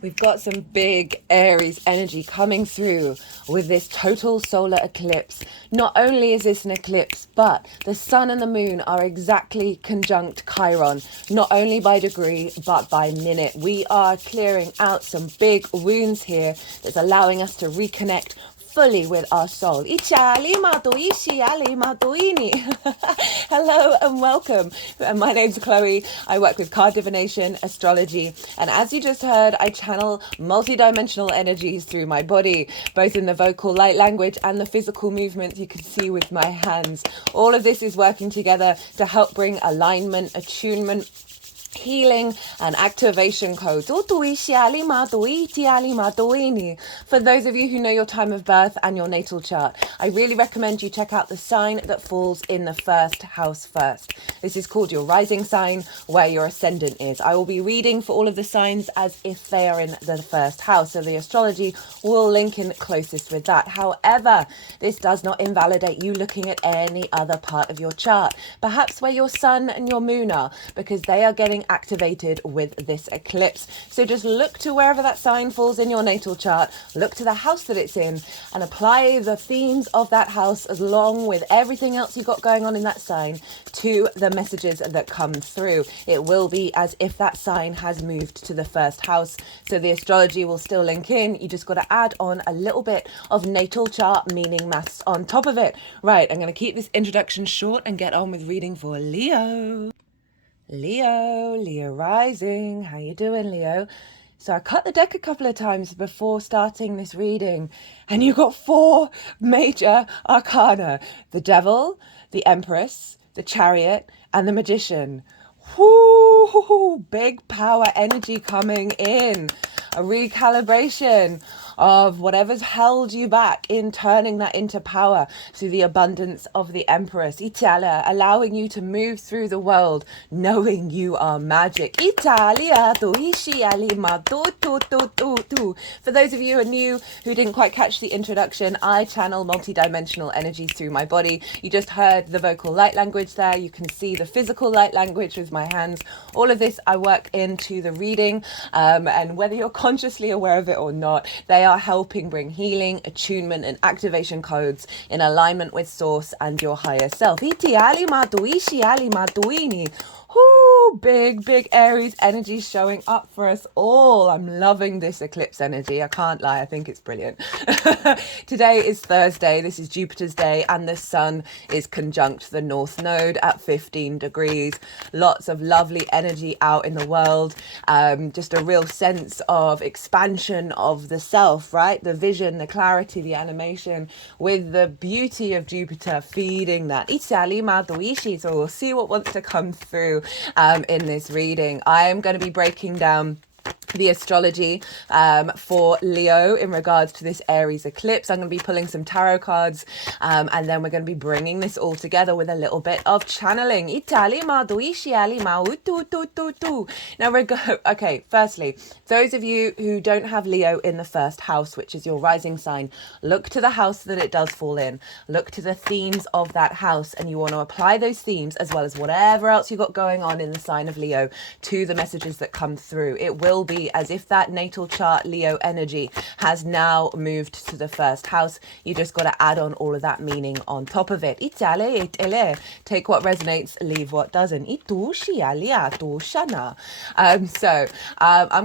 We've got some big Aries energy coming through with this total solar eclipse. Not only is this an eclipse, but the sun and the moon are exactly conjunct Chiron, not only by degree, but by minute. We are clearing out some big wounds here that's allowing us to reconnect fully with our soul. Hello and welcome. My name's Chloe. I work with card divination, astrology, and as you just heard, I channel multi-dimensional energies through my body, both in the vocal light language and the physical movements you can see with my hands. All of this is working together to help bring alignment, attunement, healing and activation codes. For those of you who know your time of birth and your natal chart, I really recommend you check out the sign that falls in the first house first. This is called your rising sign, where your ascendant is. I will be reading for all of the signs as if they are in the first house, so the astrology will link in closest with that. However, this does not invalidate you looking at any other part of your chart, perhaps where your sun and your moon are, because they are getting activated with this eclipse. So just look to wherever that sign falls in your natal chart, look to the house that it's in, and apply the themes of that house along with everything else you've got going on in that sign to the messages that come through. It will be as if that sign has moved to the first house, so the astrology will still link in. You just got to add on a little bit of natal chart meaning maths on top of it. Right, I'm going to keep this introduction short and get on with reading for Leo. Leo rising. How you doing, Leo? So I cut the deck a couple of times before starting this reading, and you got 4 major arcana: the Devil, the Empress, the Chariot, and the Magician. Whoo, big power energy coming in. A recalibration of whatever's held you back in turning that into power through the abundance of the Empress. Italia, allowing you to move through the world knowing you are magic. Italia, for those of you who are new, who didn't quite catch the introduction, I channel multi-dimensional energies through my body. You just heard the vocal light language there. You can see the physical light language with my hands. All of this I work into the reading, and whether you're consciously aware of it or not, they are helping bring healing, attunement, and activation codes in alignment with source and your higher self. Whoo, big Aries energy showing up for us all. I'm loving this eclipse energy. I can't lie. I think it's brilliant. Today is Thursday. This is Jupiter's day, and the sun is conjunct the North Node at 15 degrees. Lots of lovely energy out in the world. Just a real sense of expansion of the self, right? The vision, the clarity, the animation, with the beauty of Jupiter feeding that. So we'll see what wants to come through in this reading. I am going to be breaking down the astrology for Leo in regards to this Aries eclipse. I'm going to be pulling some tarot cards, and then we're going to be bringing this all together with a little bit of channeling. Now okay, firstly, those of you who don't have Leo in the first house, which is your rising sign, look to the house that it does fall in. Look to the themes of that house, and you want to apply those themes as well as whatever else you've got going on in the sign of Leo to the messages that come through. It will be as if that natal chart Leo energy has now moved to the first house. You just got to add on all of that meaning on top of it. Take what resonates, leave what doesn't. I'm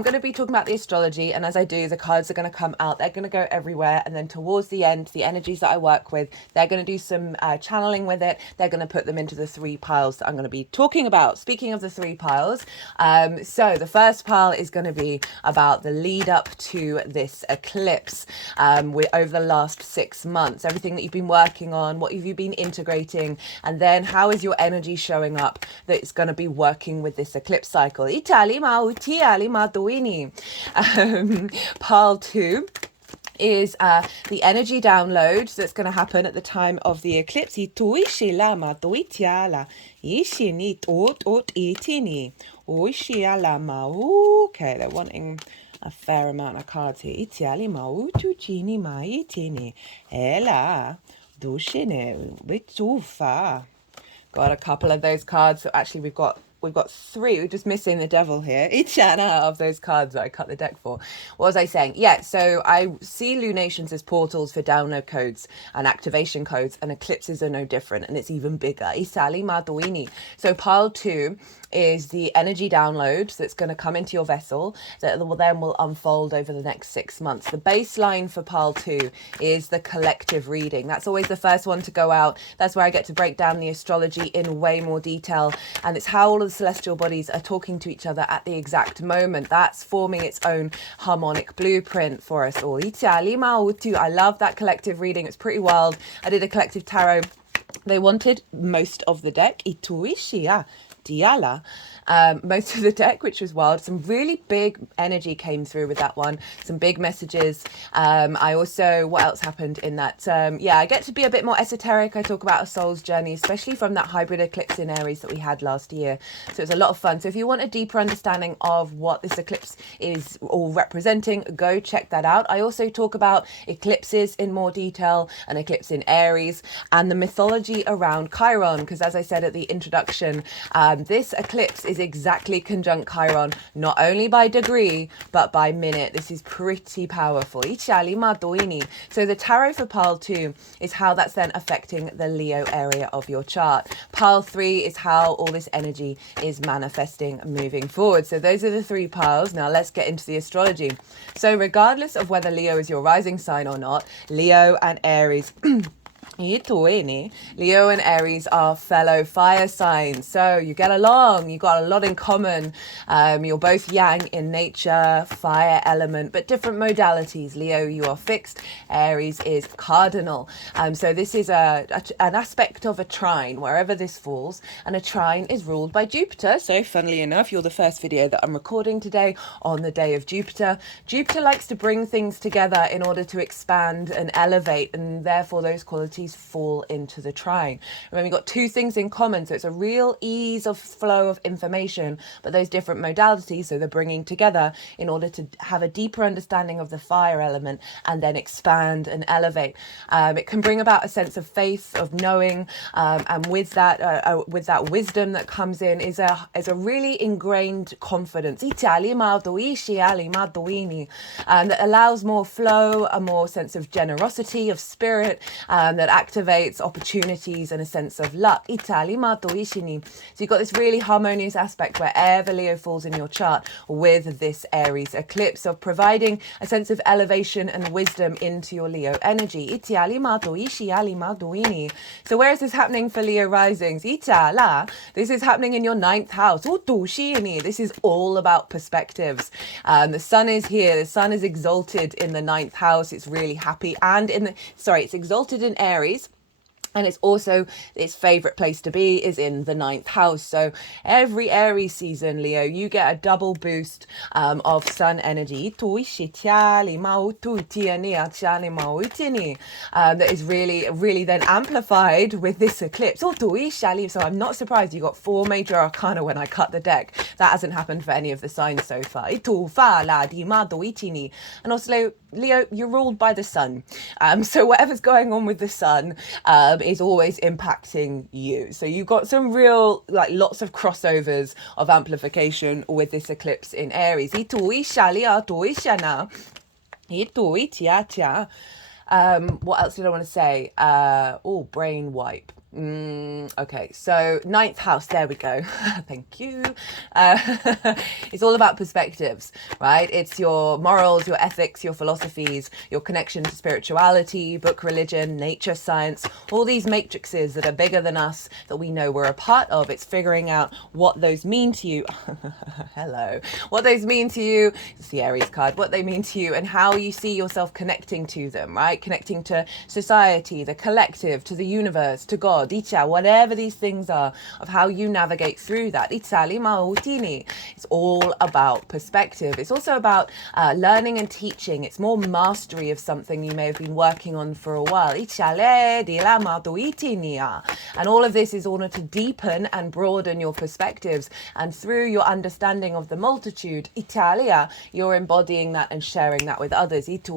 going to be talking about the astrology, and as I do, the cards are going to come out. They're going to go everywhere, and then towards the end, the energies that I work with, they're going to do some channeling with it. They're going to put them into the 3 piles that I'm going to be talking about. Speaking of the 3 piles, so the first pile is going to be about the lead up to this eclipse, over the last 6 months, everything that you've been working on, what have you been integrating, and then how is your energy showing up that's going to be working with this eclipse cycle. Pile 2 is the energy download that's going to happen at the time of the eclipse. Okay, they're wanting a fair amount of cards here. Got a couple of those cards. So actually we've got we've got three. We're just missing the devil here. Each of those cards that I cut the deck for. What was I saying? Yeah, so I see lunations as portals for download codes and activation codes, and eclipses are no different, and it's even bigger. Isali Maduini. So pile 2 is the energy download that's going to come into your vessel that will unfold over the next 6 months. The baseline for pile 2 is the collective reading. That's always the first one to go out. That's where I get to break down the astrology in way more detail, and it's how all of the celestial bodies are talking to each other at the exact moment. That's forming its own harmonic blueprint for us all. I love that collective reading. It's pretty wild. I did a collective tarot. They wanted most of the deck. Ituishia Diala. Most of the deck, which was wild. Some really big energy came through with that one. Some big messages. I also, what else happened in that? Yeah, I get to be a bit more esoteric. I talk about a soul's journey, especially from that hybrid eclipse in Aries that we had last year. So it's a lot of fun. So if you want a deeper understanding of what this eclipse is all representing, go check that out. I also talk about eclipses in more detail, an eclipse in Aries, and the mythology around Chiron, because as I said at the introduction, this eclipse is exactly conjunct Chiron, not only by degree, but by minute. This is pretty powerful. So the tarot for pile 2 is how that's then affecting the Leo area of your chart. Pile 3 is how all this energy is manifesting moving forward. So those are the 3 piles. Now let's get into the astrology. So regardless of whether Leo is your rising sign or not, Leo and Aries Leo and Aries are fellow fire signs, so you get along, you got a lot in common. You're both yang in nature, fire element, but different modalities. Leo, you are fixed. Aries is cardinal. So this is an aspect of a trine, wherever this falls, and a trine is ruled by Jupiter. So funnily enough, you're the first video that I'm recording today on the day of Jupiter. Jupiter likes to bring things together in order to expand and elevate, and therefore those qualities fall into the trine. Remember, we've got 2 things in common, so it's a real ease of flow of information, but those different modalities, so they're bringing together in order to have a deeper understanding of the fire element and then expand and elevate. It can bring about a sense of faith, of knowing, and with that wisdom that comes in is a really ingrained confidence that allows more flow, a more sense of generosity, of spirit, that activates opportunities and a sense of luck. So you've got this really harmonious aspect wherever Leo falls in your chart with this Aries eclipse of providing a sense of elevation and wisdom into your Leo energy. So where is this happening for Leo risings? This is happening in your 9th house. This is all about perspectives. The sun is here. The sun is exalted in the 9th house. It's really happy, and it's exalted in Aries. And it's also its favorite place to be is in the 9th house. So every Aries season, Leo, you get a double boost of sun energy that is really then amplified with this eclipse. So I'm not surprised you got 4 major arcana when I cut the deck. That hasn't happened for any of the signs so far. And also, Leo, you're ruled by the sun. So whatever's going on with the sun is always impacting you. So you've got some real, lots of crossovers of amplification with this eclipse in Aries. What else did I want to say? Brain wipe. Okay, so 9th house, there we go. Thank you. It's all about perspectives, right? It's your morals, your ethics, your philosophies, your connection to spirituality, book religion, nature, science, all these matrices that are bigger than us that we know we're a part of. It's figuring out what those mean to you. Hello. What those mean to you. It's the Aries card. What they mean to you and how you see yourself connecting to them, right? Connecting to society, the collective, to the universe, to God. Whatever these things are, of how you navigate through that. It's all about perspective. It's also about learning and teaching. It's more mastery of something you may have been working on for a while. And all of this is in order to deepen and broaden your perspectives. And through your understanding of the multitude, you're embodying that and sharing that with others. It's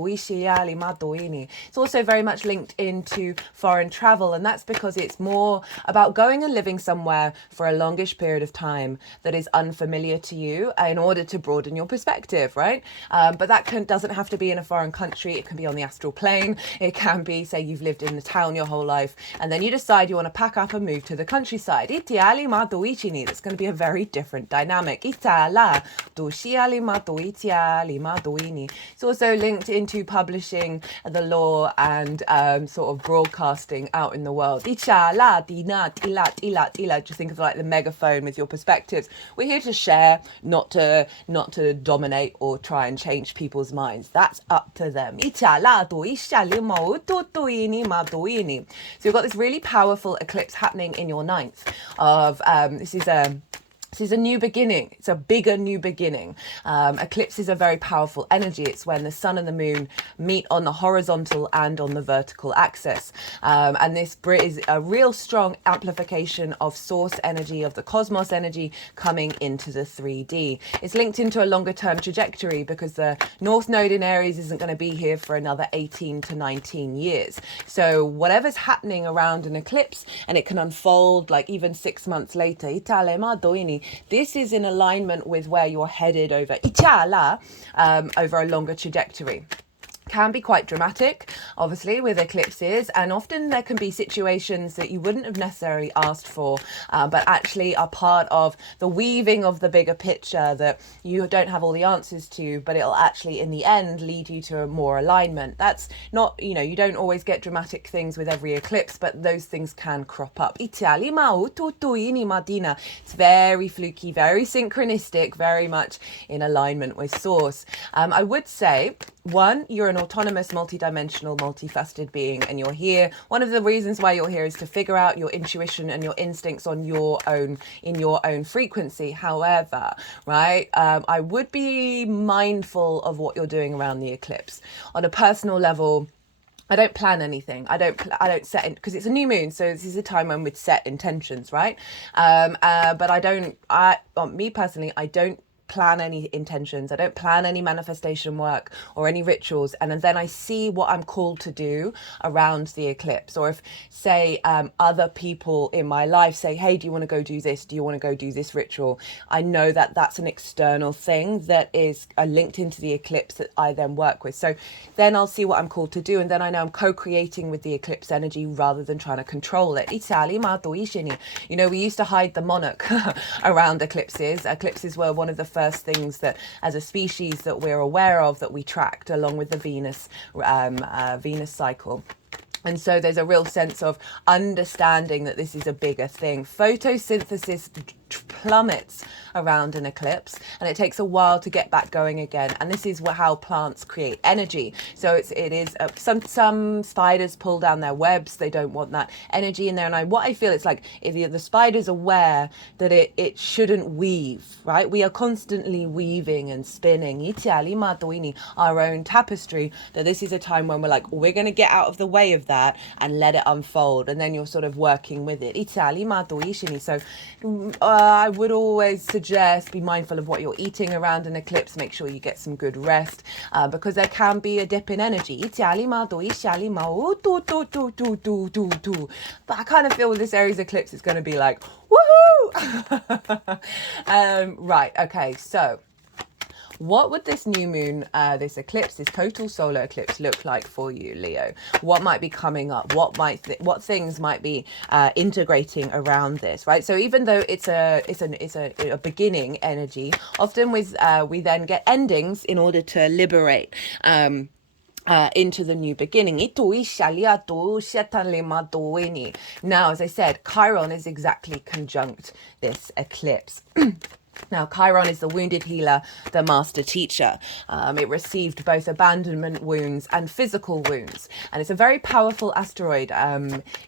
also very much linked into foreign travel, and that's because it's It's more about going and living somewhere for a longish period of time that is unfamiliar to you in order to broaden your perspective, right? But that doesn't have to be in a foreign country. It can be on the astral plane. It can be, say, you've lived in the town your whole life, and then you decide you want to pack up and move to the countryside. That's going to be a very different dynamic. It's also linked into publishing, the law, and sort of broadcasting out in the world. Just think of like the megaphone with your perspectives. We're here to share, not to dominate or try and change people's minds. That's up to them. So you've got this really powerful eclipse happening in your ninth of this is a new beginning. It's a bigger new beginning. Eclipses are very powerful energy. It's when the sun and the moon meet on the horizontal and on the vertical axis. And this is a real strong amplification of source energy, of the cosmos energy coming into the 3D. It's linked into a longer term trajectory because the North Node in Aries isn't going to be here for another 18 to 19 years. So whatever's happening around an eclipse, and it can unfold like even 6 months later, this is in alignment with where you're headed over over a longer trajectory. Can be quite dramatic, obviously, with eclipses, and often there can be situations that you wouldn't have necessarily asked for, but actually are part of the weaving of the bigger picture that you don't have all the answers to, but it'll actually in the end lead you to a more alignment. That's not, you don't always get dramatic things with every eclipse, but those things can crop up. It's very fluky, very synchronistic, very much in alignment with source. I would say, one, you're an autonomous, multidimensional, multifaceted being, and you're here. One of the reasons why you're here is to figure out your intuition and your instincts on your own, in your own frequency. However, right, I would be mindful of what you're doing around the eclipse. On a personal level, I don't plan anything. I don't set in, because it's a new moon. So this is a time when we'd set intentions, right? But me personally, I don't plan any intentions. I don't plan any manifestation work or any rituals, and then I see what I'm called to do around the eclipse. Or if, say, other people in my life say, hey, do you want to go do this? Do you want to go do this ritual? I know that that's an external thing that is linked into the eclipse that I then work with. So then I'll see what I'm called to do, and then I know I'm co-creating with the eclipse energy rather than trying to control it. We used to hide the monarch around eclipses. Eclipses were one of the first things that as a species that we're aware of, that we tracked along with the Venus cycle. And so there's a real sense of understanding that this is a bigger thing. Photosynthesis plummets around an eclipse, and it takes a while to get back going again. And this is how plants create energy. So it is some spiders pull down their webs. They don't want that energy in there. And what I feel, it's like if the spider's aware that it shouldn't weave, right? We are constantly weaving and spinning our own tapestry, that this is a time when we're like, we're going to get out of the way of that and let it unfold. And then you're sort of working with it. So I would always suggest be mindful of what you're eating around an eclipse. Make sure you get some good rest, because there can be a dip in energy. But I kind of feel with this Aries eclipse, it's going to be like, woohoo! Right, okay, so what would this new moon, this eclipse, this total solar eclipse look like for you, Leo? What might be coming up? What things might be integrating around this, right? So even though it's a beginning energy, often we then get endings in order to liberate. Into the new beginning. Now, as I said, Chiron is exactly conjunct this eclipse. Now, Chiron is the wounded healer, the master teacher. It received both abandonment wounds and physical wounds, and it's a very powerful asteroid.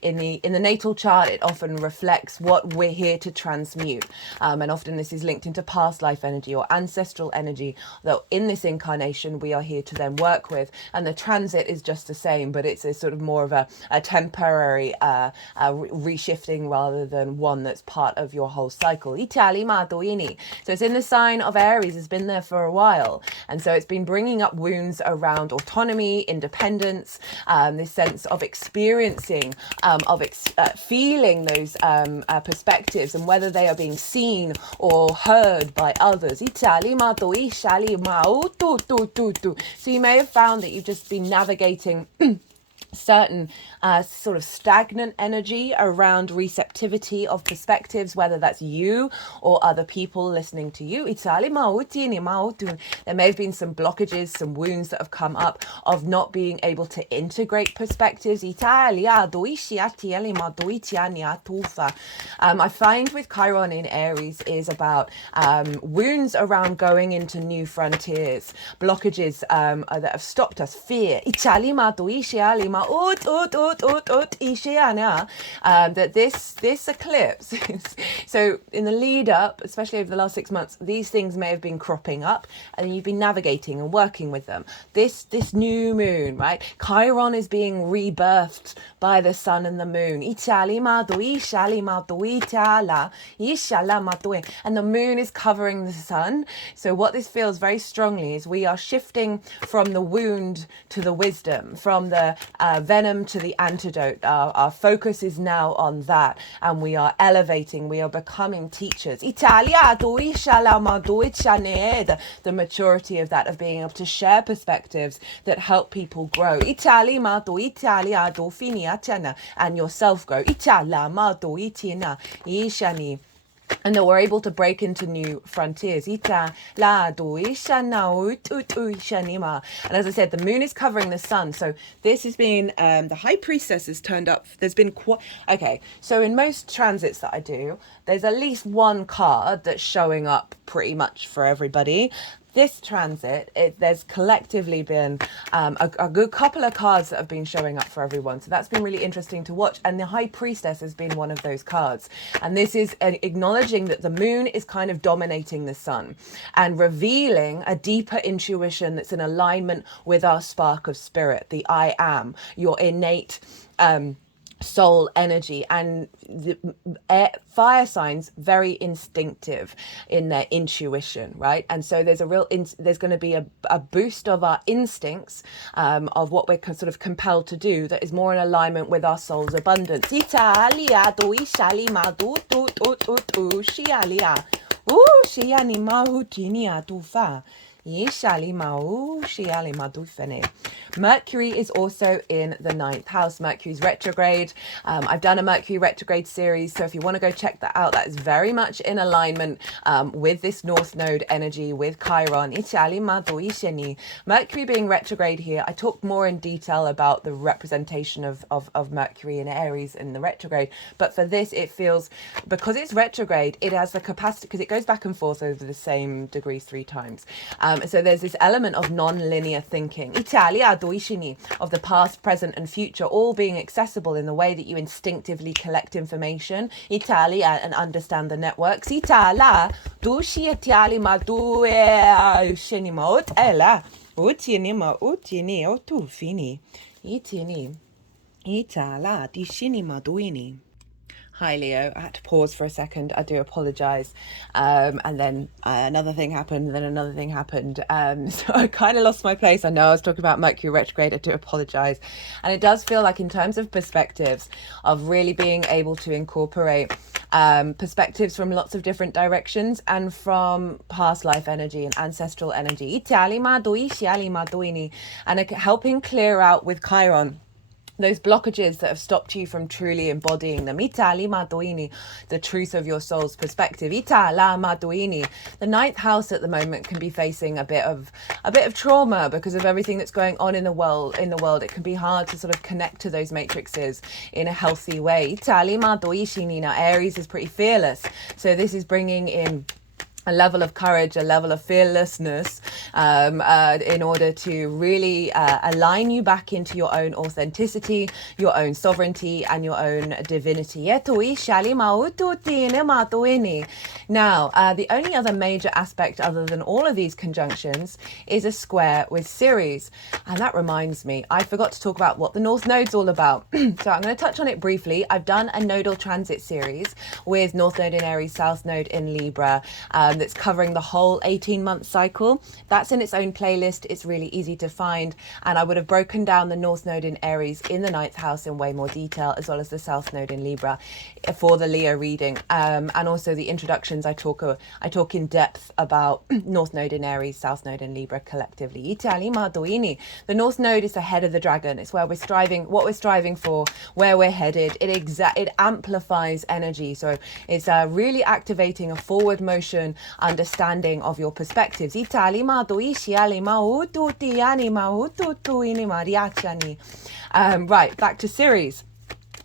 In the natal chart, it often reflects what we're here to transmute, and often this is linked into past life energy or ancestral energy that in this incarnation we are here to then work with. And the transit is just the same, but it's a sort of more of a temporary reshifting rather than one that's part of your whole cycle. So it's in the sign of Aries. It's been there for a while. And so it's been bringing up wounds around autonomy, independence, this sense of experiencing, feeling those perspectives and whether they are being seen or heard by others. So you may have found that you've just been navigating certain sort of stagnant energy around receptivity of perspectives, whether that's you or other people listening to you. There may have been some blockages, some wounds that have come up of not being able to integrate perspectives. I find with Chiron in Aries is about wounds around going into new frontiers, blockages that have stopped us, fear. That this eclipse so in the lead up, especially over the last 6 months, these things may have been cropping up and you've been navigating and working with them. This new moon, right? Chiron is being rebirthed by the sun and the moon. And the moon is covering the sun. So what this feels very strongly is we are shifting from the wound to the wisdom, from the venom to the antidote. Our focus is now on that, and we are elevating, we are becoming teachers. The maturity of that, of being able to share perspectives that help people grow. And yourself grow. And that we're able to break into new frontiers. And as I said, the moon is covering the sun. So this has been, the high priestess has turned up. There's been okay. So in most transits that I do, there's at least one card that's showing up pretty much for everybody. This transit, there's collectively been a good couple of cards that have been showing up for everyone. So that's been really interesting to watch. And the High Priestess has been one of those cards. And this is acknowledging that the moon is kind of dominating the sun and revealing a deeper intuition that's in alignment with our spark of spirit, the I am, your innate soul energy. And the fire signs, very instinctive in their intuition, right? And so there's a real there's going to be a boost of our instincts, of what we're sort of compelled to do, that is more in alignment with our soul's abundance. Mercury is also in the 9th house. Mercury's retrograde. I've done a Mercury retrograde series, so if you want to go check that out, that is very much in alignment with this North Node energy, with Chiron. Mercury being retrograde here, I talked more in detail about the representation of Mercury in Aries in the retrograde, but for this it feels, because it's retrograde, it has the capacity, because it goes back and forth over the same degrees 3 times. So there's this element of non-linear thinking, of the past, present and future, all being accessible in the way that you instinctively collect information, and understand the networks. Hi Leo, I had to pause for a second. I do apologise. And then another thing happened, then another thing happened. So I kind of lost my place. I know I was talking about Mercury retrograde. I do apologise. And it does feel like, in terms of perspectives, of really being able to incorporate perspectives from lots of different directions and from past life energy and ancestral energy. And helping clear out with Chiron those blockages that have stopped you from truly embodying them. The truth of your soul's perspective. The 9th house at the moment can be facing a bit of trauma because of everything that's going on in the world. It can be hard to sort of connect to those matrices in a healthy way. Aries is pretty fearless, so this is bringing in a level of courage, a level of fearlessness, in order to really align you back into your own authenticity, your own sovereignty, and your own divinity. Now, the only other major aspect other than all of these conjunctions is a square with Ceres. And that reminds me, I forgot to talk about what the North Node's all about. So I'm going to touch on it briefly. I've done a nodal transit series with North Node in Aries, South Node in Libra, that's covering the whole 18-month cycle. That's in its own playlist. It's really easy to find. And I would have broken down the North Node in Aries in the 9th house in way more detail, as well as the South Node in Libra for the Leo reading. And also the introductions, I talk in depth about North Node in Aries, South Node in Libra collectively. The North Node is the head of the dragon. It's where we're striving, what we're striving for, where we're headed. It amplifies energy. So it's really activating a forward motion understanding of your perspectives. Right, back to Ceres.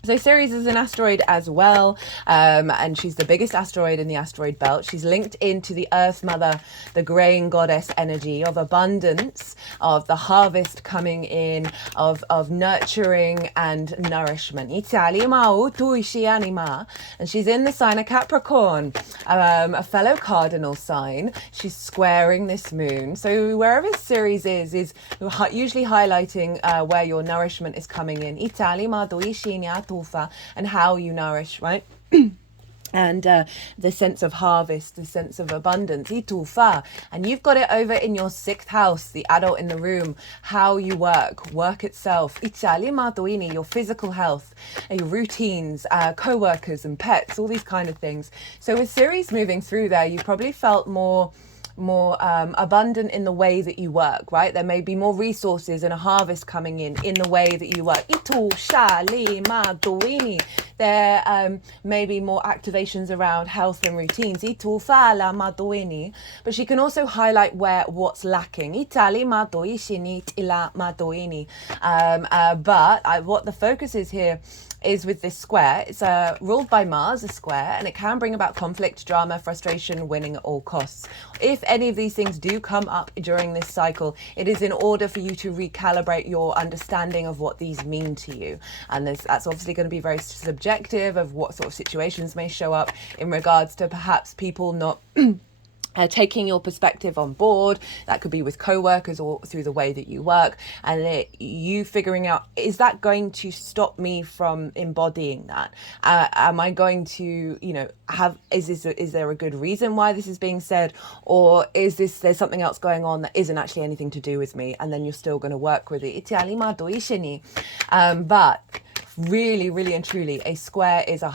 So Ceres is an asteroid as well, and she's the biggest asteroid in the asteroid belt. She's linked into the Earth Mother, the grain goddess energy of abundance, of the harvest coming in, of nurturing and nourishment. And she's in the sign of Capricorn, a fellow cardinal sign. She's squaring this moon. So wherever Ceres is usually highlighting where your nourishment is coming in. And how you nourish, right? And the sense of harvest, the sense of abundance, and you've got it over in your 6th house, the adult in the room, how you work itself, your physical health, your routines, co-workers and pets, all these kind of things. So with Ceres moving through there, you probably felt more abundant in the way that you work, right? There may be more resources and a harvest coming in the way that you work. There may be more activations around health and routines. But she can also highlight what's lacking. But what the focus is here is with this square. It's ruled by Mars, a square, and it can bring about conflict, drama, frustration, winning at all costs. If any of these things do come up during this cycle, it is in order for you to recalibrate your understanding of what these mean to you. And that's obviously going to be very subjective of what sort of situations may show up in regards to perhaps people not taking your perspective on board. That could be with co-workers or through the way that you work, and you figuring out, is that going to stop me from embodying that? Am I going to, is there a good reason why this is being said, or there's something else going on that isn't actually anything to do with me, and then you're still going to work with it. But really, really and truly, a square is a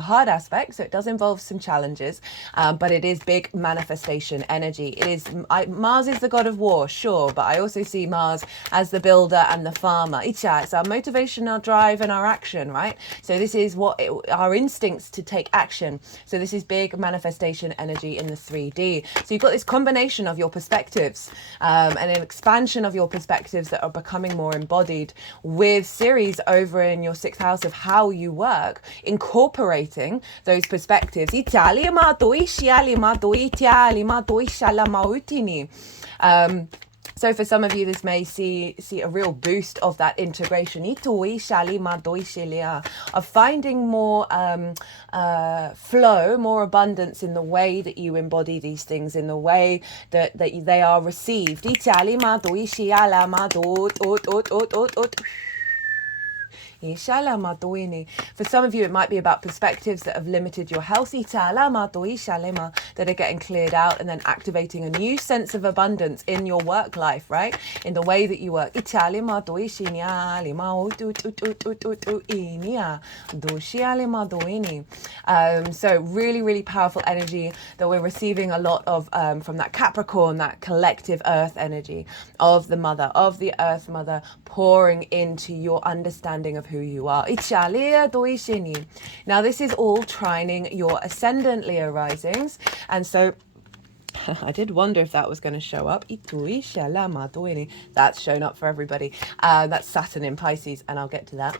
hard aspect, so it does involve some challenges, but it is big manifestation energy. Mars is the god of war, sure, but I also see Mars as the builder and the farmer. It's our motivation, our drive, and our action, right? So this is our instincts to take action. So this is big manifestation energy in the 3D. So you've got this combination of your perspectives, and an expansion of your perspectives that are becoming more embodied with Ceres over in your 6th house of how you work, incorporating those perspectives. So for some of you, this may see a real boost of that integration, of finding more flow, more abundance in the way that you embody these things, in the way that they are received. For some of you, it might be about perspectives that have limited your health, that are getting cleared out and then activating a new sense of abundance in your work life, right? In the way that you work. So really, really powerful energy that we're receiving a lot of from that Capricorn, that collective earth energy of the mother, of the earth mother, pouring into your understanding of who you are. Now this is all trining your ascendant Leo risings, and so I did wonder if that was going to show up. That's shown up for everybody. That's Saturn in Pisces, and I'll get to that.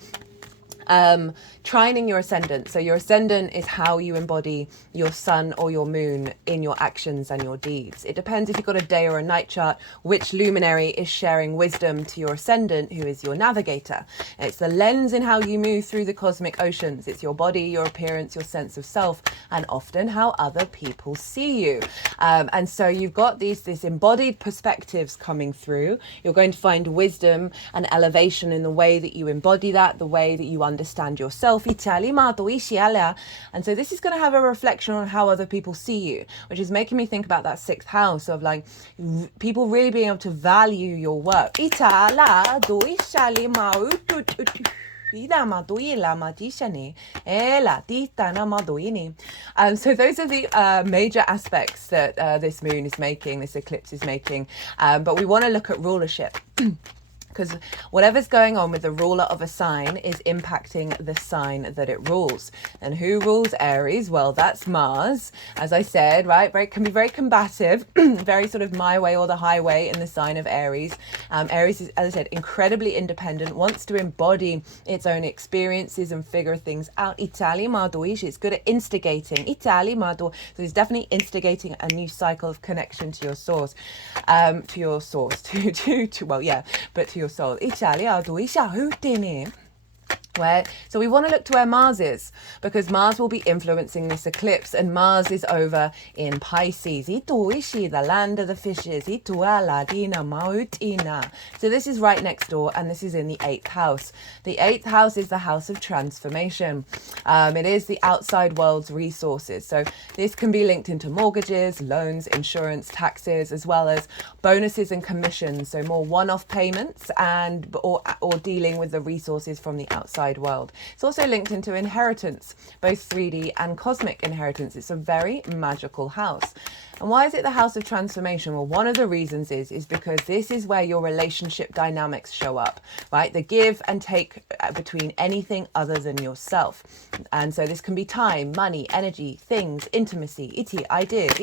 Trining your ascendant. So your ascendant is how you embody your sun or your moon in your actions and your deeds. It depends if you've got a day or a night chart, which luminary is sharing wisdom to your ascendant, who is your navigator. And it's the lens in how you move through the cosmic oceans. It's your body, your appearance, your sense of self, and often how other people see you. And so you've got these embodied perspectives coming through. You're going to find wisdom and elevation in the way that you embody that, the way that you understand understand yourself. And so this is going to have a reflection on how other people see you, which is making me think about that sixth house of like people really being able to value your work. So those are the major aspects that this moon is making, this eclipse is making. But we want to look at rulership. Because whatever's going on with the ruler of a sign is impacting the sign that it rules. And who rules Aries? Well, that's Mars, as I said, right? Can be very combative, very sort of my way or the highway in the sign of Aries. Aries is, as I said, incredibly independent, wants to embody its own experiences and figure things out. It's good at instigating. So it's definitely instigating a new cycle of connection to your source, but to your soul. So we want to look to where Mars is, because Mars will be influencing this eclipse, and Mars is over in Pisces. The land of the fishes. So this is right next door, and this is in the 8th house. The 8th house is the house of transformation. It is the outside world's resources. So this can be linked into mortgages, loans, insurance, taxes, as well as bonuses and commissions. So more one-off payments or dealing with the resources from the outside world. It's also linked into inheritance, both 3D and cosmic inheritance. It's a very magical house. And why is it the house of transformation? Well, one of the reasons is because this is where your relationship dynamics show up, right? The give and take between anything other than yourself. And so this can be time, money, energy, things, intimacy, ideas,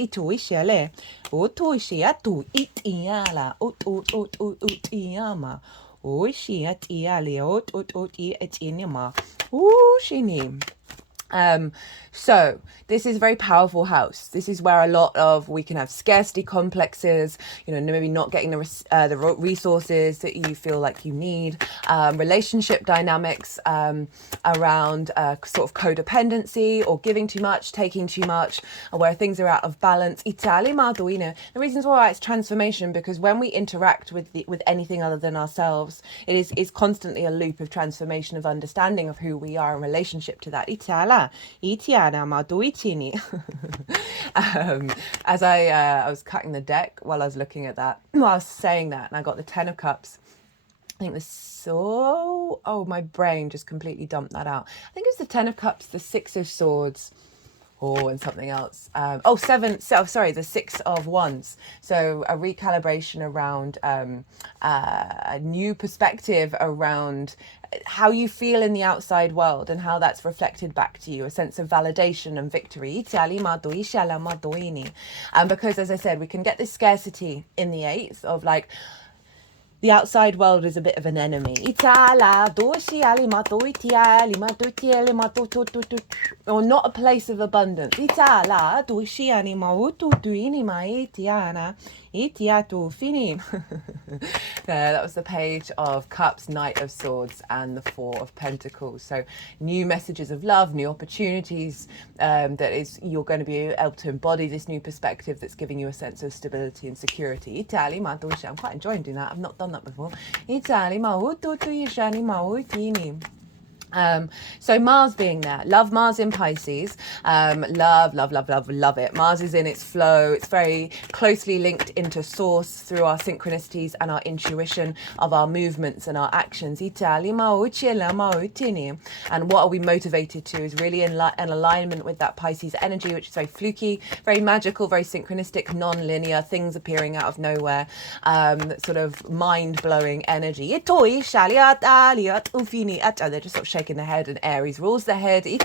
so this is a very powerful house. This is where a lot of we can have scarcity complexes, maybe not getting the resources that you feel like you need, relationship dynamics around sort of codependency or giving too much, taking too much, where things are out of balance. The reasons why it's transformation, because when we interact with anything other than ourselves, it is constantly a loop of transformation, of understanding of who we are in relationship to that. As I was cutting the deck while I was looking at that, I was saying that, and I got the 10 of Cups. I think my brain just completely dumped that out. I think it's the 10 of Cups, the 6 of Swords, and something else. The 6 of Wands. So a recalibration around a new perspective around how you feel in the outside world and how that's reflected back to you, a sense of validation and victory. Because, as I said, we can get this scarcity in the 8th of like, the outside world is a bit of an enemy. Or not a place of abundance. There, that was the Page of Cups, Knight of Swords, and the 4 of Pentacles. So new messages of love, new opportunities, you're going to be able to embody this new perspective that's giving you a sense of stability and security. I'm quite enjoying doing that. I've not done that before. So Mars being there, love Mars in Pisces, love it. Mars is in its flow. It's very closely linked into source through our synchronicities and our intuition of our movements and our actions. And what are we motivated to is really in alignment with that Pisces energy, which is very fluky, very magical, very synchronistic, non-linear, things appearing out of nowhere, sort of mind-blowing energy. They're just sort of shaking their head, and Aries rules their head. There's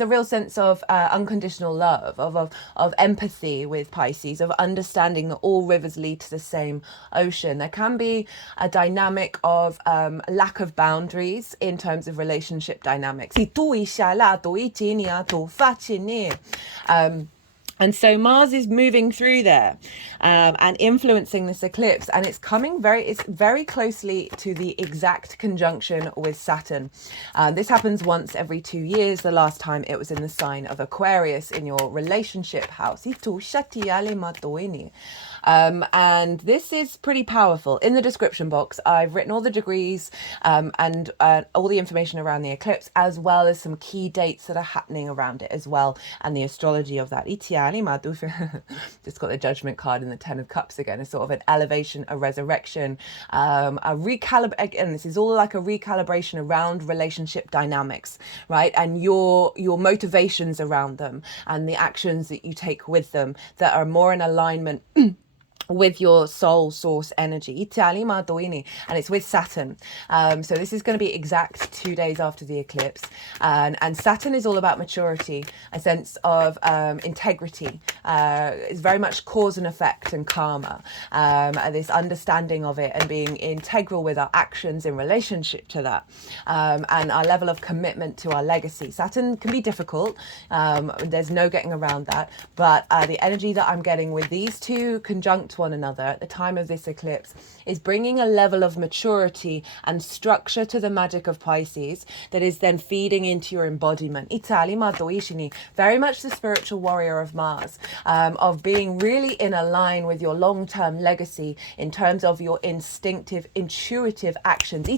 a real sense of unconditional love, of empathy with Pisces, of understanding that all rivers lead to the same ocean. There can be a dynamic of lack of boundaries in terms of relationship dynamics. And so Mars is moving through there and influencing this eclipse, and it's very closely to the exact conjunction with Saturn. This happens once every 2 years. The last time it was in the sign of Aquarius in your relationship house. And this is pretty powerful. In the description box, I've written all the degrees and all the information around the eclipse, as well as some key dates that are happening around it as well, and the astrology of that. Just got the Judgment card in the Ten of Cups again, a sort of an elevation, a resurrection, a recalibrate. Again, this is all like a recalibration around relationship dynamics, right? And your motivations around them and the actions that you take with them that are more in alignment with your soul source energy, and it's with Saturn. So this is going to be exact 2 days after the eclipse, and Saturn is all about maturity, a sense of integrity. It's very much cause and effect and karma, this understanding of it and being integral with our actions in relationship to that, and our level of commitment to our legacy. Saturn can be difficult, there's no getting around that, but the energy that I'm getting with these two conjunct one another at the time of this eclipse is bringing a level of maturity and structure to the magic of Pisces that is then feeding into your embodiment. Very much the spiritual warrior of Mars, of being really in a line with your long-term legacy in terms of your instinctive, intuitive actions.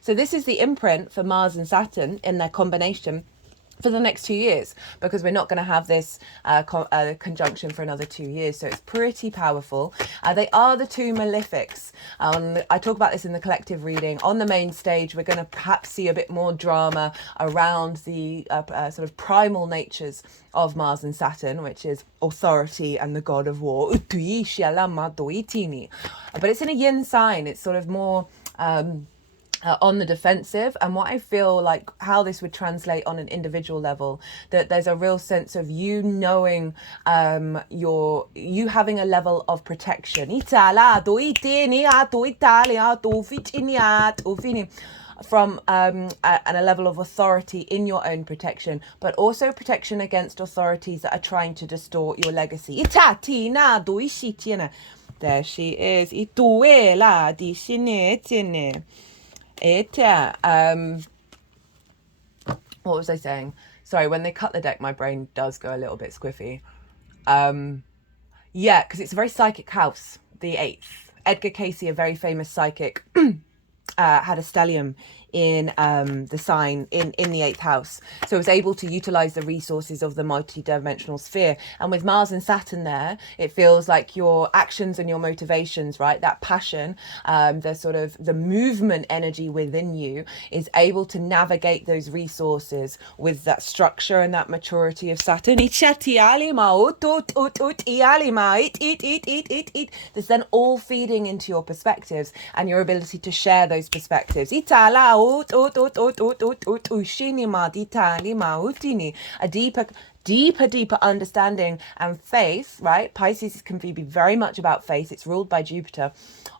So this is the imprint for Mars and Saturn in their combination for the next 2 years, because we're not going to have this conjunction for another 2 years. So it's pretty powerful. They are the two malefics. I talk about this in the collective reading. On the main stage, we're going to perhaps see a bit more drama around the sort of primal natures of Mars and Saturn, which is authority and the god of war. But it's in a yin sign. It's sort of more on the defensive. And what I feel like how this would translate on an individual level, that there's a real sense of you knowing you having a level of protection from and a level of authority in your own protection, but also protection against authorities that are trying to distort your legacy. There she is. What was I saying? Sorry, when they cut the deck, my brain does go a little bit squiffy. Yeah, because it's a very psychic house, the 8th. Edgar Casey, a very famous psychic, had a stellium in the sign in the 8th house, so was able to utilize the resources of the multi-dimensional sphere. And with Mars and Saturn there, it feels like your actions and your motivations, right, that passion, the sort of the movement energy within you is able to navigate those resources with that structure and that maturity of Saturn. This then all feeding into your perspectives and your ability to share those perspectives. A deeper understanding and faith, right? Pisces can be very much about faith. It's ruled by Jupiter,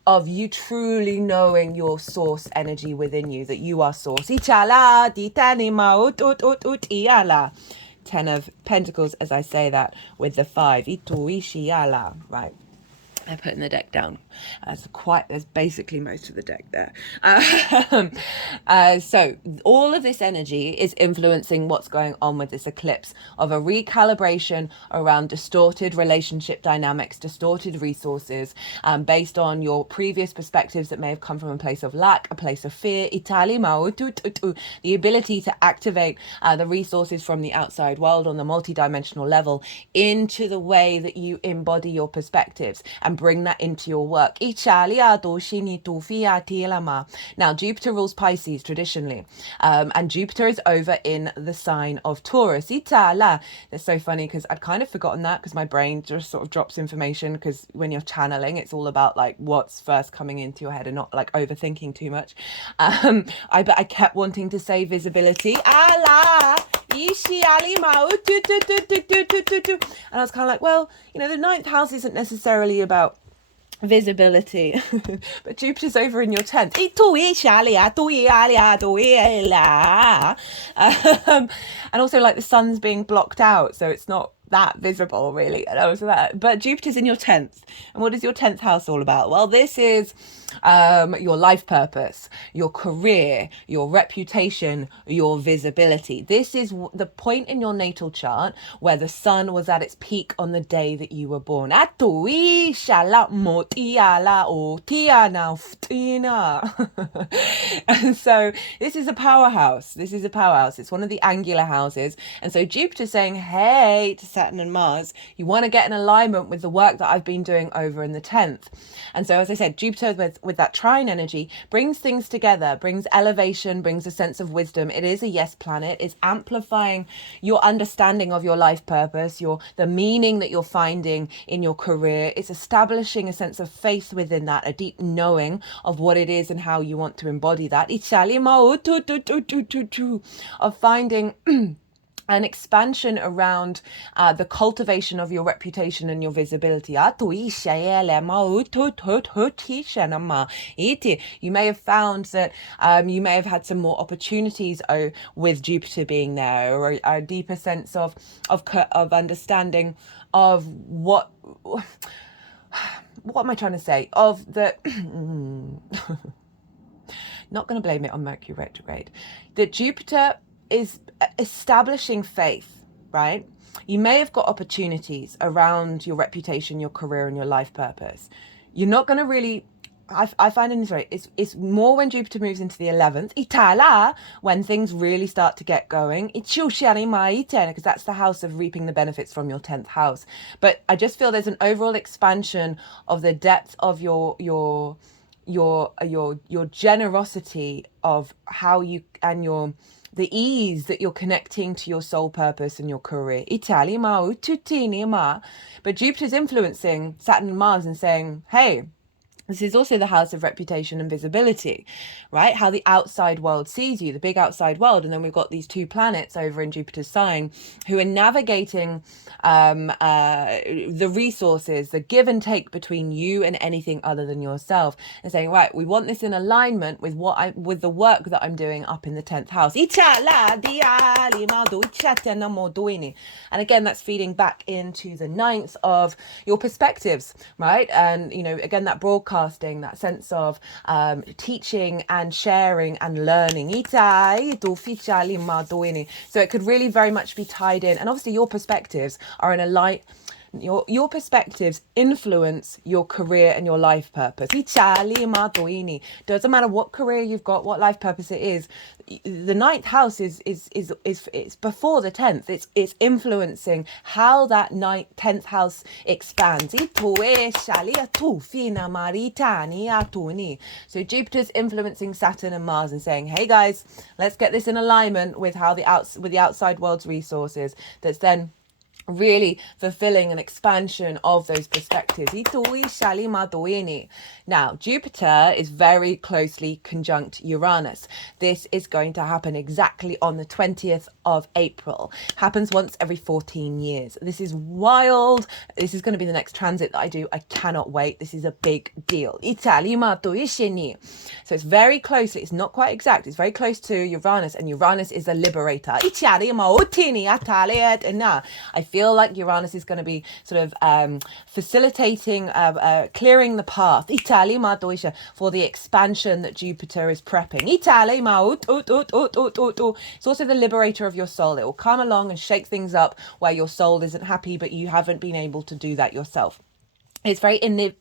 of you truly knowing your source energy within you, that you are source. 10 of Pentacles as I say that with the 5. Right. I'm putting the deck down. There's basically most of the deck there. So all of this energy is influencing what's going on with this eclipse, of a recalibration around distorted relationship dynamics, distorted resources, based on your previous perspectives that may have come from a place of lack, a place of fear. The ability to activate the resources from the outside world on the multidimensional level into the way that you embody your perspectives and bring that into your work. Now, Jupiter rules Pisces traditionally, and Jupiter is over in the sign of Taurus. It's so funny because I'd kind of forgotten that, because my brain just sort of drops information, because when you're channeling, it's all about like what's first coming into your head and not like overthinking too much. But I kept wanting to say visibility. And I was kind of like, well, the 9th house isn't necessarily about visibility, but Jupiter's over in your 10th. And also like the sun's being blocked out, so it's not that visible really. And I was like, but Jupiter's in your 10th. And what is your 10th house all about? Well, this is your life purpose, your career, your reputation, your visibility. This is the point in your natal chart where the sun was at its peak on the day that you were born. And so this is a powerhouse. This is a powerhouse. It's one of the angular houses. And so Jupiter's saying, hey, to Saturn and Mars, you want to get in alignment with the work that I've been doing over in the 10th. And so, as I said, Jupiter with that trine energy brings things together, brings elevation, brings a sense of wisdom. It is a yes planet. It's amplifying your understanding of your life purpose, the meaning that you're finding in your career. It's establishing a sense of faith within that, a deep knowing of what it is and how you want to embody that. Of finding an expansion around the cultivation of your reputation and your visibility. You may have found that you may have had some more opportunities with Jupiter being there, or a deeper sense of understanding of what am I trying to say? Of the not going to blame it on Mercury retrograde. That Jupiter is establishing faith, right? You may have got opportunities around your reputation, your career, and your life purpose. You're not going to really, I find in this way, it's more when Jupiter moves into the 11th, Itala, when things really start to get going, because that's the house of reaping the benefits from your 10th house. But I just feel there's an overall expansion of the depth of your generosity of how you, and the ease that you're connecting to your soul purpose and your career. But Jupiter's influencing Saturn and Mars and saying, hey, this is also the house of reputation and visibility, right? How the outside world sees you, the big outside world. And then we've got these two planets over in Jupiter's sign who are navigating the resources, the give and take between you and anything other than yourself, and saying, right, we want this in alignment with with the work that I'm doing up in the 10th house. And again, that's feeding back into the 9th of your perspectives, right? And, again, that broadcasting, that sense of teaching and sharing and learning. So it could really very much be tied in. And obviously your perspectives are in a light. Your perspectives influence your career and your life purpose. Doesn't matter what career you've got, what life purpose it is. The 9th house is before the 10th. It's influencing how that 10th house expands. So Jupiter's influencing Saturn and Mars and saying, hey guys, let's get this in alignment with how the outside world's resources. That's then really fulfilling an expansion of those perspectives. Now, Jupiter is very closely conjunct Uranus. This is going to happen exactly on the 20th of April. Happens once every 14 years. This is wild. This is going to be the next transit that I do. I cannot wait. This is a big deal. So it's very closely, it's not quite exact, it's very close to Uranus, and Uranus is a liberator. I feel like Uranus is going to be sort of facilitating, clearing the path for the expansion that Jupiter is prepping. It's also the liberator of your soul. It will come along and shake things up where your soul isn't happy, but you haven't been able to do that yourself. It's very innovative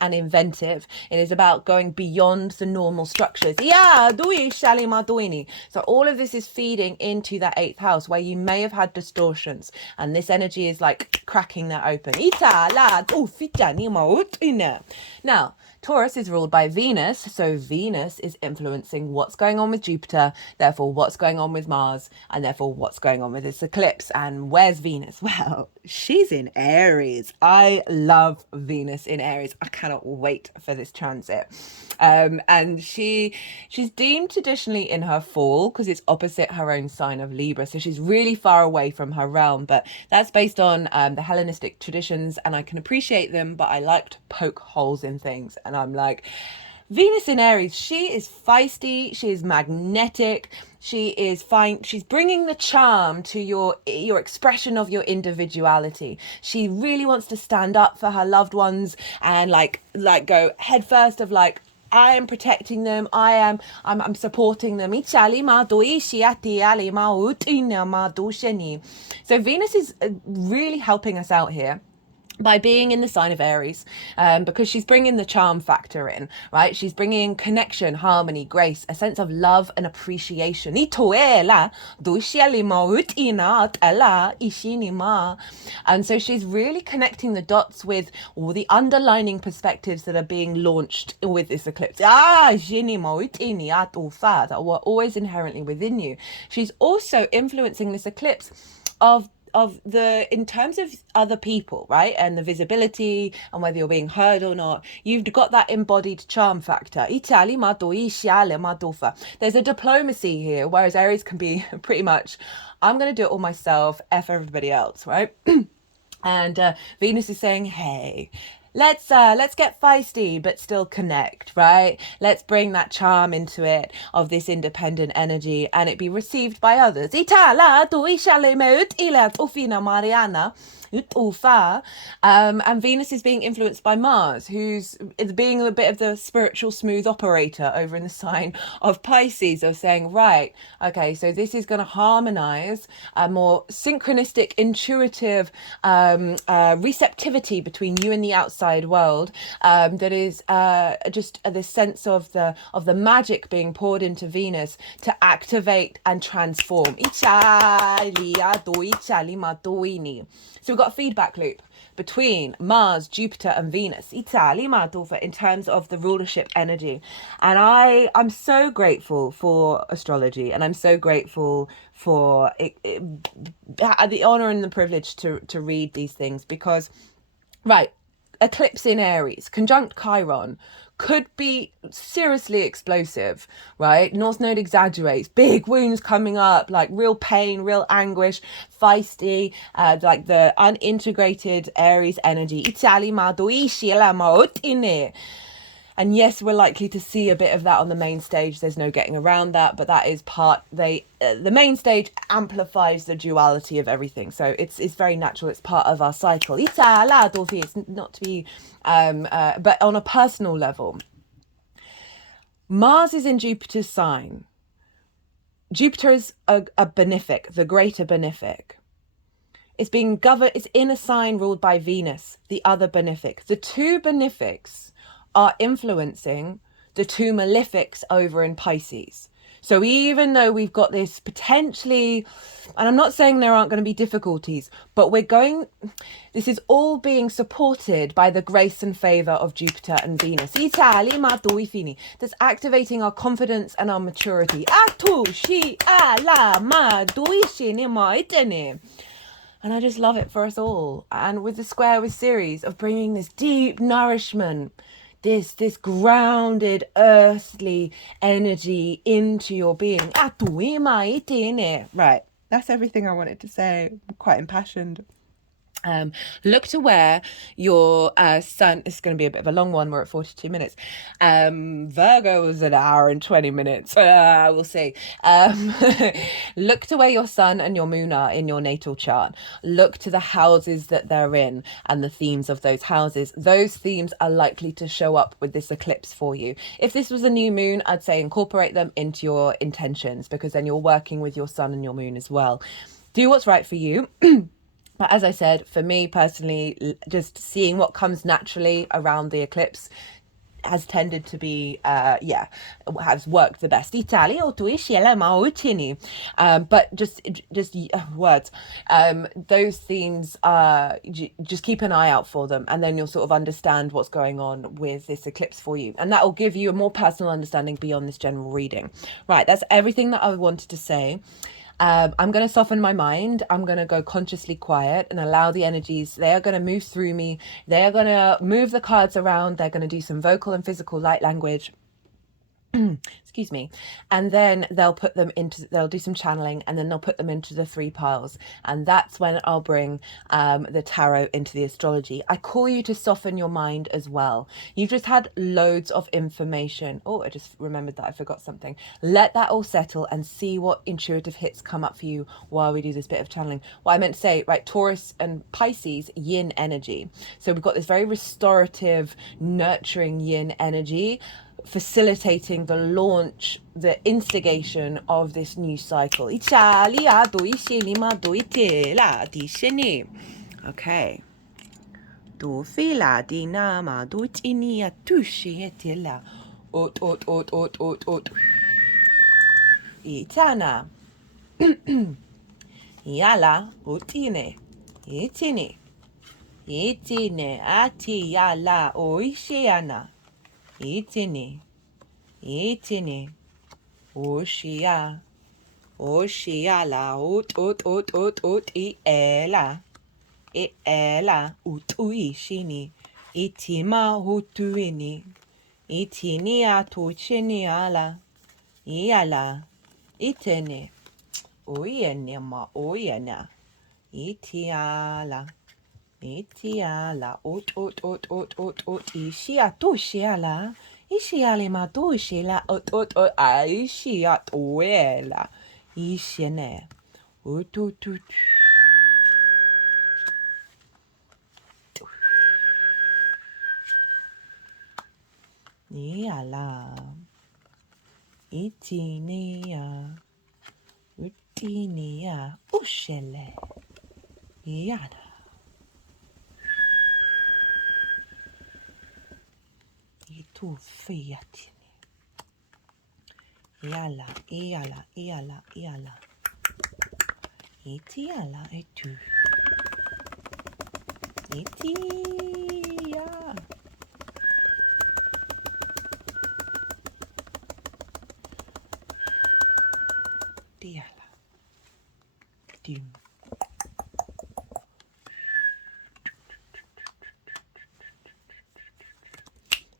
and inventive. It is about going beyond the normal structures. So all of this is feeding into that 8th house where you may have had distortions, and this energy is like cracking that open. Now, Taurus is ruled by Venus, so Venus is influencing what's going on with Jupiter, therefore what's going on with Mars, and therefore what's going on with this eclipse. And where's Venus? Well, she's in Aries. I love Venus in Aries. I cannot wait for this transit. And she's deemed traditionally in her fall because it's opposite her own sign of Libra, so she's really far away from her realm, but that's based on the Hellenistic traditions, and I can appreciate them, but I like to poke holes in things, and I'm like, Venus in Aries, she is feisty, she is magnetic, she is fine. She's bringing the charm to your expression of your individuality. She really wants to stand up for her loved ones and like go head first of like, I am protecting them. I'm supporting them. So Venus is really helping us out here by being in the sign of Aries, because she's bringing the charm factor in, right? She's bringing connection, harmony, grace, a sense of love and appreciation. And so she's really connecting the dots with all the underlining perspectives that are being launched with this eclipse. That were always inherently within you. She's also influencing this eclipse of the, in terms of other people, right, and the visibility and whether you're being heard or not. You've got that embodied charm factor. There's a diplomacy here, whereas Aries can be pretty much, I'm going to do it all myself, F everybody else, right? And Venus is saying, hey, let's get feisty but still connect, right? Let's bring that charm into it of this independent energy and it be received by others. And Venus is being influenced by Mars, who's being a bit of the spiritual smooth operator over in the sign of Pisces, of saying, right, okay, so this is going to harmonize a more synchronistic, intuitive receptivity between you and the outside world, that is just this sense of the magic being poured into Venus to activate and transform. So we've got a feedback loop between Mars, Jupiter and Venus in terms of the rulership energy. And I'm so grateful for astrology, and I'm so grateful for the honor and the privilege to read these things, because, right, eclipse in Aries, conjunct Chiron, could be seriously explosive, right? North Node exaggerates, big wounds coming up, like real pain, real anguish, feisty, like the unintegrated Aries energy. And yes, we're likely to see a bit of that on the main stage. There's no getting around that, but that is part, the main stage amplifies the duality of everything. So it's very natural. It's part of our cycle. It's not to be, but on a personal level, Mars is in Jupiter's sign. Jupiter is a benefic, the greater benefic. It's being governed, it's in a sign ruled by Venus, the other benefic. The two benefics are influencing the two malefics over in Pisces. So even though we've got this potentially, and I'm not saying there aren't going to be difficulties, but this is all being supported by the grace and favor of Jupiter and Venus. That's activating our confidence and our maturity. And I just love it for us all. And with the square with Ceres, of bringing this deep nourishment, this grounded earthly energy into your being. Right, that's everything I wanted to say. I'm quite impassioned. Look to where your sun, this is going to be a bit of a long one, we're at 42 minutes. Virgo was an hour and 20 minutes, we'll see. Look to where your sun and your moon are in your natal chart. Look to the houses that they're in and the themes of those houses. Those themes are likely to show up with this eclipse for you. If this was a new moon, I'd say incorporate them into your intentions, because then you're working with your sun and your moon as well. Do what's right for you. But as I said, for me personally, just seeing what comes naturally around the eclipse has tended to be, has worked the best. But just words. Those themes, just keep an eye out for them, and then you'll sort of understand what's going on with this eclipse for you. And that will give you a more personal understanding beyond this general reading. Right, that's everything that I wanted to say. I'm going to soften my mind. I'm going to go consciously quiet and allow the energies. They are going to move through me. They are going to move the cards around. They're going to do some vocal and physical light language. Excuse excuse me, and then they'll do some channeling, and then they'll put them into the 3 piles, and that's when I'll bring the tarot into the astrology. I call you to soften your mind as well. You've just had loads of information. Oh, I just remembered that I forgot something. Let that all settle and see what intuitive hits come up for you while we do this bit of channeling. What I meant to say, right, Taurus and Pisces, yin energy. So we've got this very restorative, nurturing yin energy, facilitating the launch, the instigation of this new cycle. Okay. Do fila di nama do tinia tushi etila. Ot. Itana. Yala utine. Itine ati yala oishiana. Itini, Oshia, la, iela, utuishini, itima hutuini, itinia tuchiniala, iala, itene, oyenema, oyena, itiala. Itiala, ishia tushiala, ishiali matushila, aishia tuela, ishene, ututut. Niala, itinia, utinia, ushele, yana. Tu fiatini. Iala. Itiala etu. Itia. Diala. Dim.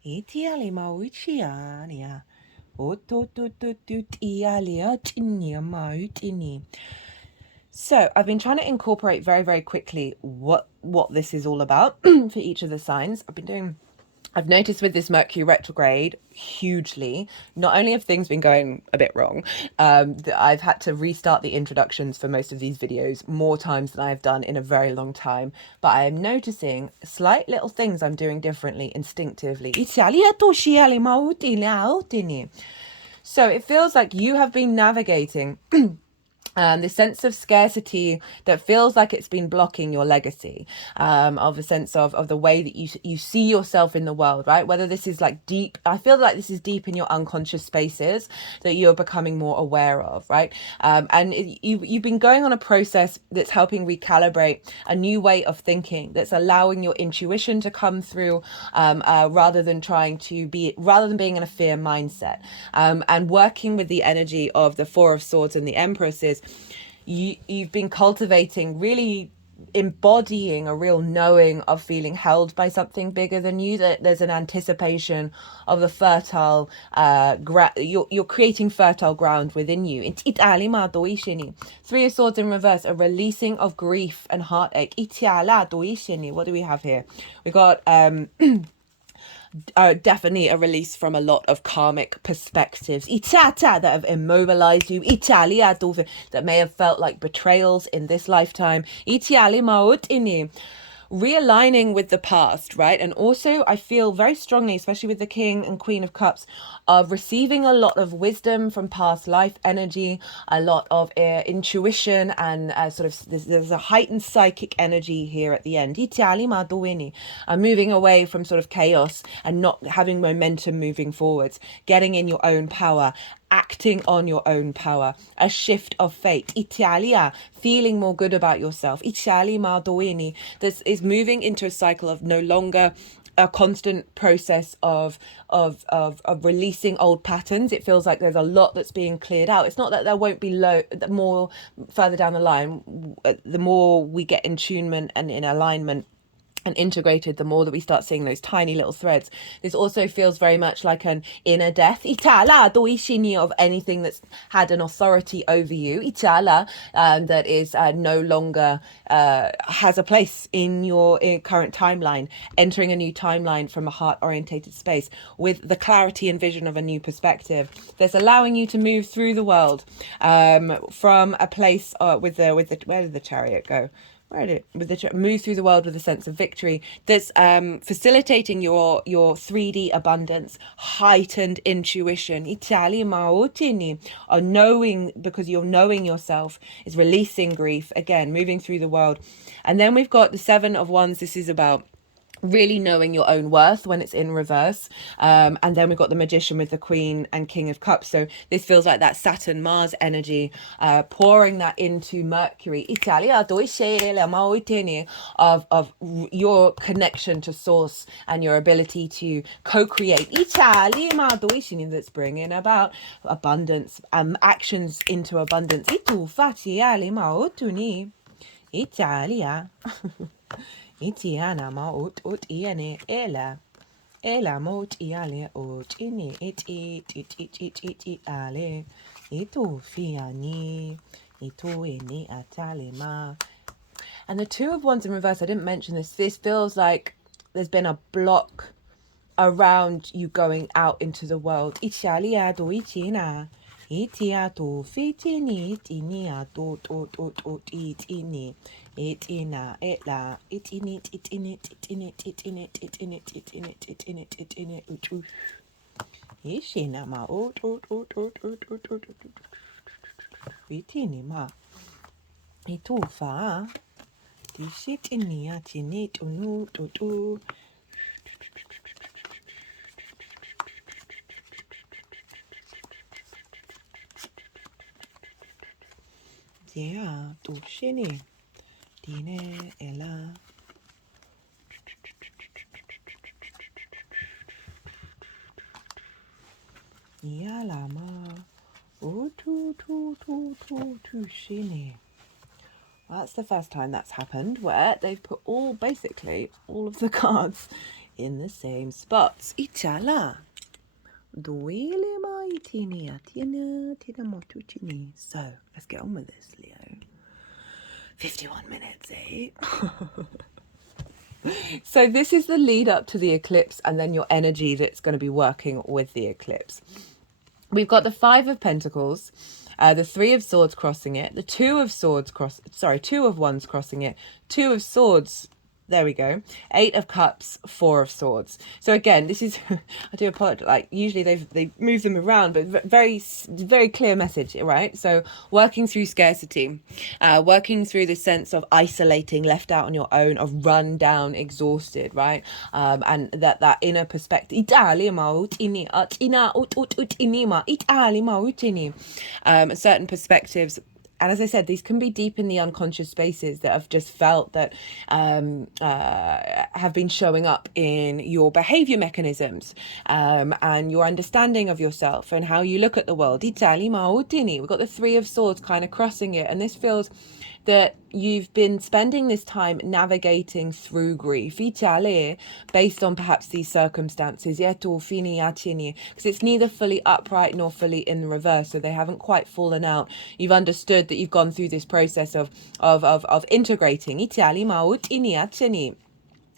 Itiali mauchiania. So I've been trying to incorporate very, very quickly what this is all about for each of the signs. I've noticed with this Mercury retrograde hugely, not only have things been going a bit wrong, I've had to restart the introductions for most of these videos more times than I've done in a very long time. But I am noticing slight little things I'm doing differently instinctively. So it feels like you have been navigating the sense of scarcity that feels like it's been blocking your legacy, of a sense of the way that you see yourself in the world, right? Whether this is like deep, I feel like this is deep in your unconscious spaces that you're becoming more aware of, right? And you've been going on a process that's helping recalibrate a new way of thinking, that's allowing your intuition to come through, rather than being in a fear mindset, and working with the energy of the Four of Swords and the Empresses. You've been cultivating, really embodying a real knowing of feeling held by something bigger than you, that there's an anticipation of the fertile you're creating fertile ground within you. Three of Swords in reverse, a releasing of grief and heartache. What do we have here? We got definitely a release from a lot of karmic perspectives that have immobilized you, that may have felt like betrayals in this lifetime, realigning with the past, right? And also I feel very strongly, especially with the King and Queen of Cups, of receiving a lot of wisdom from past life energy, a lot of intuition, and sort of there's a heightened psychic energy here at the end. I'm moving away from sort of chaos and not having momentum moving forwards, getting in your own power, acting on your own power, a shift of fate. Feeling more good about yourself. This is moving into a cycle of no longer a constant process of releasing old patterns. It feels like there's a lot that's being cleared out. It's not that there won't be more further down the line. The more we get in tunement and in alignment and integrated, the more that we start seeing those tiny little threads. This also feels very much like an inner death of anything that's had an authority over you, that is no longer has a place in your current timeline, entering a new timeline from a heart orientated space with the clarity and vision of a new perspective that's allowing you to move through the world from a place with the where did the chariot go? Move through the world with a sense of victory that's facilitating your 3D abundance, heightened intuition, or knowing, because you're knowing yourself, is releasing grief, again moving through the world. And then we've got the 7 of Wands. This is about really knowing your own worth when it's in reverse. And then we've got the Magician with the Queen and King of Cups. So this feels like that Saturn Mars energy, pouring that into Mercury of your connection to source and your ability to co-create, that's bringing about abundance, actions into abundance. Italia. Itiana ma ut iane ela mot iale ut ini it ale itu fiani itu ini atale ma. And the 2 of Wands in reverse, I didn't mention this. This feels like there's been a block around you going out into the world. Italia do itina. Itia to fitini itinia to itini. It in it la it in it it in it it in it it in it it in it it in it it in it it in it ishina ma ot vitini ma itufa di shit in ya tinit unu to yeah to shini Dine ella Yalama tu shini. That's the first time that's happened, where they've put basically all of the cards in the same spots. Itala. So let's get on with this, Leo. 51 minutes, eh? So this is the lead up to the eclipse, and then your energy that's going to be working with the eclipse. We've got the 5 of Pentacles, the 3 of Swords crossing it, the 2 of Wands crossing it, 2 of Swords. There we go. 8 of Cups, 4 of Swords. So again, this is, I do apologize, like usually they move them around, but very, very clear message, right? So working through scarcity, working through the sense of isolating, left out on your own, of run down, exhausted, right? And that inner perspective, certain perspectives. And as I said, these can be deep in the unconscious spaces that have just felt that have been showing up in your behavior mechanisms and your understanding of yourself and how you look at the world. We've got the 3 of Swords kind of crossing it. And this feels that you've been spending this time navigating through grief based on perhaps these circumstances, because it's neither fully upright nor fully in the reverse, so they haven't quite fallen out. You've understood that you've gone through this process of integrating.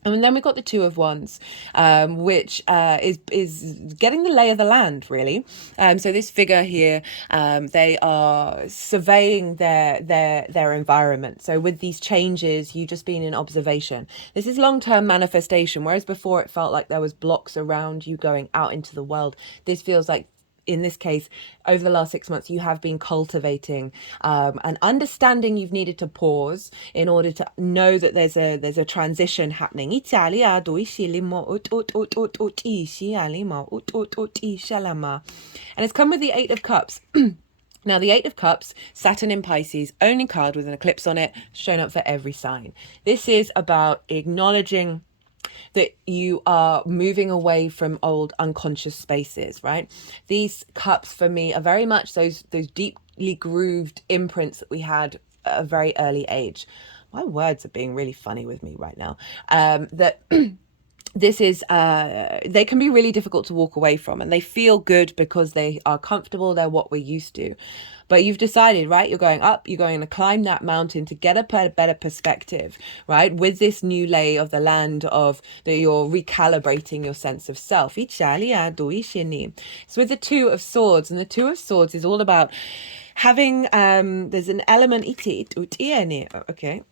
And then we've got the 2 of Wands, which is getting the lay of the land, really. So this figure here, they are surveying their environment. So with these changes, you've just been in observation. This is long-term manifestation, whereas before it felt like there was blocks around you going out into the world. This feels like, in this case, over the last 6 months, you have been cultivating and understanding you've needed to pause in order to know that there's a transition happening. And it's come with the 8 of Cups. Now, the 8 of Cups, Saturn in Pisces, only card with an eclipse on it, shown up for every sign. This is about acknowledging that you are moving away from old unconscious spaces, right? These cups for me are very much those deeply grooved imprints that we had a very early age. My words are being really funny with me right now. That this is they can be really difficult to walk away from, and they feel good because they are comfortable, they're what we're used to. But you've decided, right, you're going up, you're going to climb that mountain to get a better perspective, right, with this new lay of the land of that you're recalibrating your sense of self. It's with the Two of Swords, and the Two of Swords is all about having there's an element okay.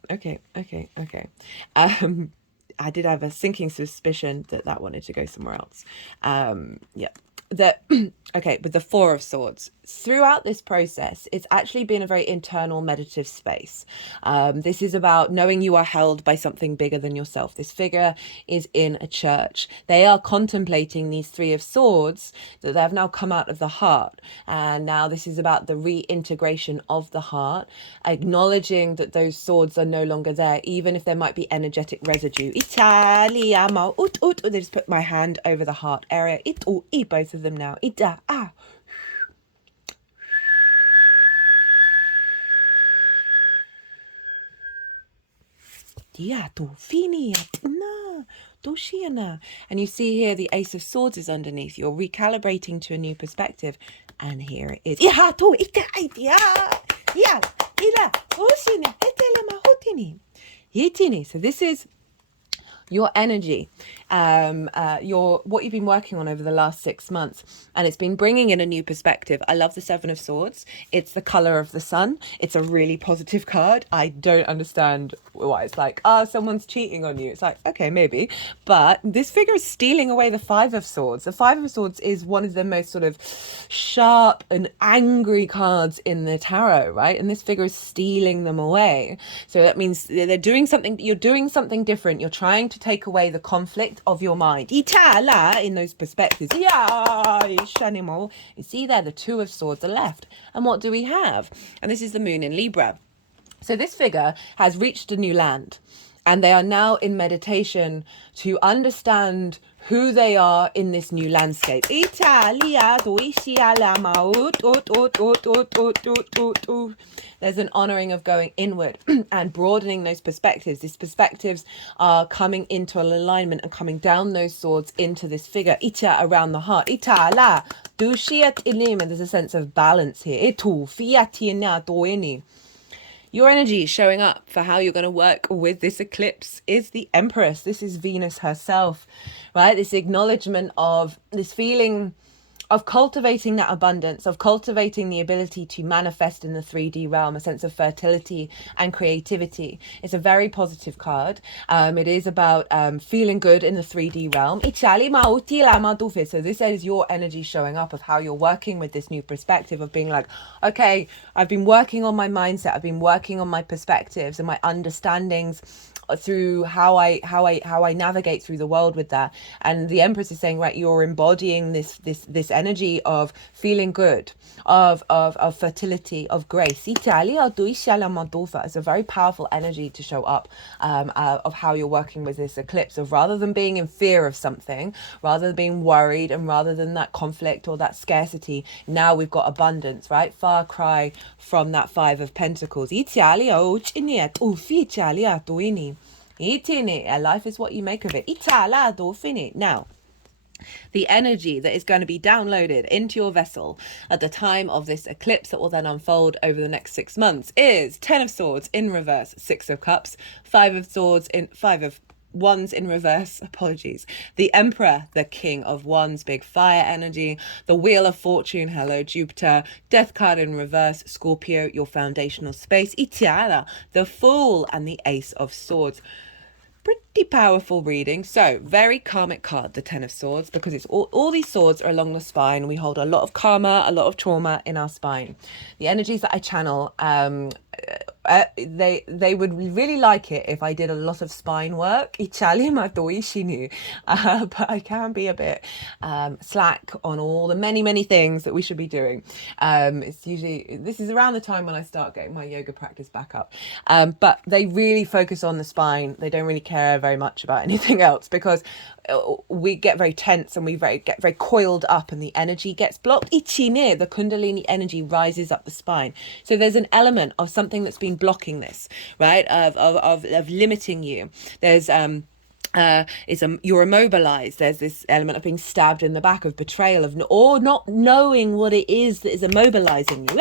I did have a sinking suspicion that that wanted to go somewhere else. Yeah. That okay, with the Four of Swords, throughout this process, it's actually been a very internal meditative space. This is about knowing you are held by something bigger than yourself. This figure is in a church. They are contemplating these Three of Swords that they have now come out of the heart. And now this is about the reintegration of the heart, acknowledging that those swords are no longer there, even if there might be energetic residue. Italiamo, they just put my hand over the heart area. Both of them now. And you see here the Ace of Swords is underneath. You're recalibrating to a new perspective. And here it is. So this is your energy, your what you've been working on over the last 6 months, and it's been bringing in a new perspective. I love the Seven of Swords. It's the color of the sun. It's a really positive card. I don't understand why it's like, someone's cheating on you. It's like, okay, maybe, but this figure is stealing away the Five of Swords. The Five of Swords is one of the most sort of sharp and angry cards in the tarot, right? And this figure is stealing them away. So that means they're doing something. You're doing something different. You're trying to take away the conflict of your mind in those perspectives. You see there, the Two of Swords are left. And what do we have? And this is the moon in Libra. So this figure has reached a new land, and they are now in meditation to understand who they are in this new landscape. There's an honoring of going inward and broadening those perspectives. These perspectives are coming into an alignment and coming down those swords into this figure. Around the heart. And there's a sense of balance here. Your energy showing up for how you're going to work with this eclipse is the Empress. This is Venus herself, right? This acknowledgement of this feeling of cultivating that abundance, of cultivating the ability to manifest in the 3D realm, a sense of fertility and creativity. It's a very positive card. It is about feeling good in the 3D realm. So this is your energy showing up of how you're working with this new perspective of being like, okay, I've been working on my mindset, I've been working on my perspectives and my understandings through how I navigate through the world with that. And the Empress is saying, right, you're embodying this energy of feeling good, of fertility, of grace. It's a very powerful energy to show up of how you're working with this eclipse, of rather than being in fear of something, rather than being worried, and rather than that conflict or that scarcity, now we've got abundance, right? Far cry from that Five of Pentacles. Life is what you make of it. Now, the energy that is going to be downloaded into your vessel at the time of this eclipse that will then unfold over the next 6 months is 10 of Swords in reverse, 6 of Cups, 5 of Swords in 5 of Wands in reverse, apologies. The Emperor, the King of Wands, big fire energy. The Wheel of Fortune, hello Jupiter. Death card in reverse, Scorpio, your foundational space. Itiara, the Fool, and the Ace of Swords. Pretty powerful reading. So very karmic card, the 10 of Swords, because it's all these swords are along the spine. We hold a lot of karma, a lot of trauma in our spine. The energies that I channel, they would really like it if I did a lot of spine work. But I can be a bit slack on all the many things that we should be doing. It's usually, this is around the time when I start getting my yoga practice back up. But they really focus on the spine. They don't really care very much about anything else, because we get very tense and we get very coiled up, and the energy gets blocked. The Kundalini energy rises up the spine. So there's an element of something that's been something blocking this, right? Of limiting you. There's you're immobilized. There's this element of being stabbed in the back, of betrayal, or not knowing what it is that is immobilizing you.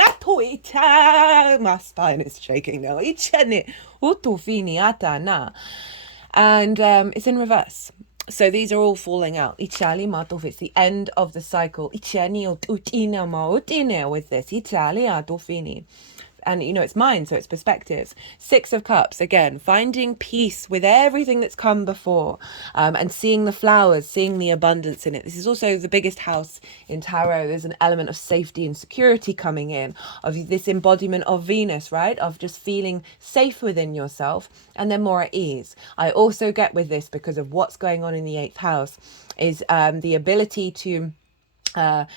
My spine is shaking now. And it's in reverse. So these are all falling out. It's the end of the cycle. With this. And it's mine, so it's perspectives. 6 of Cups, again, finding peace with everything that's come before, and seeing the flowers, seeing the abundance in it. This is also the biggest house in tarot. There's an element of safety and security coming in, of this embodiment of Venus, right? Of just feeling safe within yourself, and then more at ease. I also get with this, because of what's going on in the 8th house, is the ability to the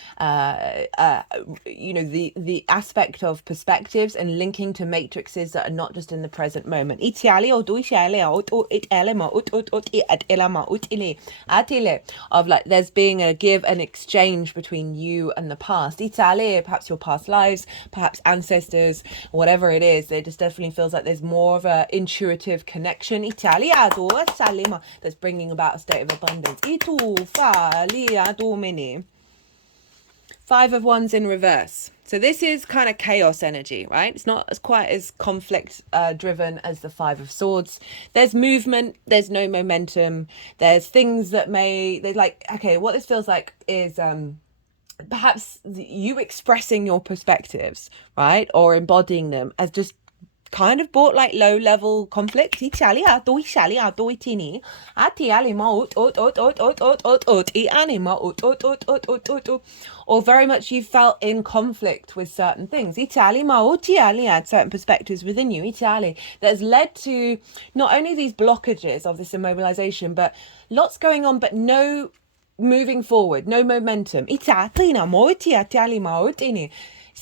aspect of perspectives and linking to matrices that are not just in the present moment. Of like there's being a give and exchange between you and the past. Perhaps your past lives, perhaps ancestors, whatever it is. It just definitely feels like there's more of a intuitive connection that's bringing about a state of abundance. 5 of Wands in reverse. So this is kind of chaos energy, right? It's not as quite as conflict driven as the 5 of Swords. There's movement, there's no momentum. There's things that what this feels like is perhaps you expressing your perspectives, right? Or embodying them as just kind of brought like low level conflict. Or very much you felt in conflict with certain things. Certain perspectives within you. That's led to not only these blockages of this immobilization, but lots going on, but no moving forward, no momentum. It's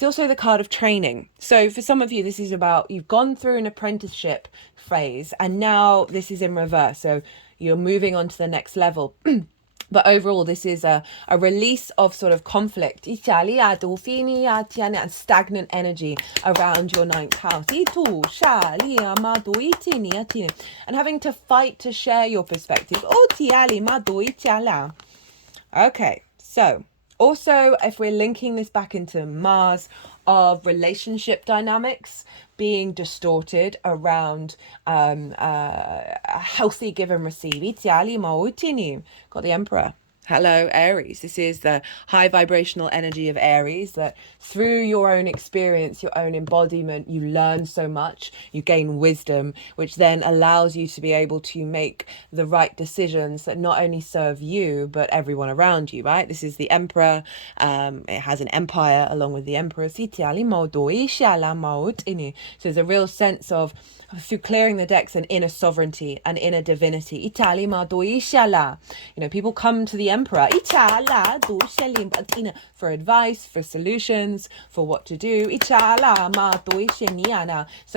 also the card of training. So for some of you, this is about you've gone through an apprenticeship phase and now this is in reverse. So you're moving on to the next level. But overall, this is a release of sort of conflict and stagnant energy around your 9th house. And having to fight to share your perspective. Okay, so also, if we're linking this back into Mars, of relationship dynamics being distorted around a healthy give and receive. Got the Emperor. Hello, Aries. This is the high vibrational energy of Aries, that through your own experience, your own embodiment, you learn so much, you gain wisdom, which then allows you to be able to make the right decisions that not only serve you, but everyone around you, right? This is the Emperor. It has an empire along with the Emperor. So there's a real sense of, through clearing the decks, an inner sovereignty, an inner divinity. People come to the Emperor for advice, for solutions, for what to do. So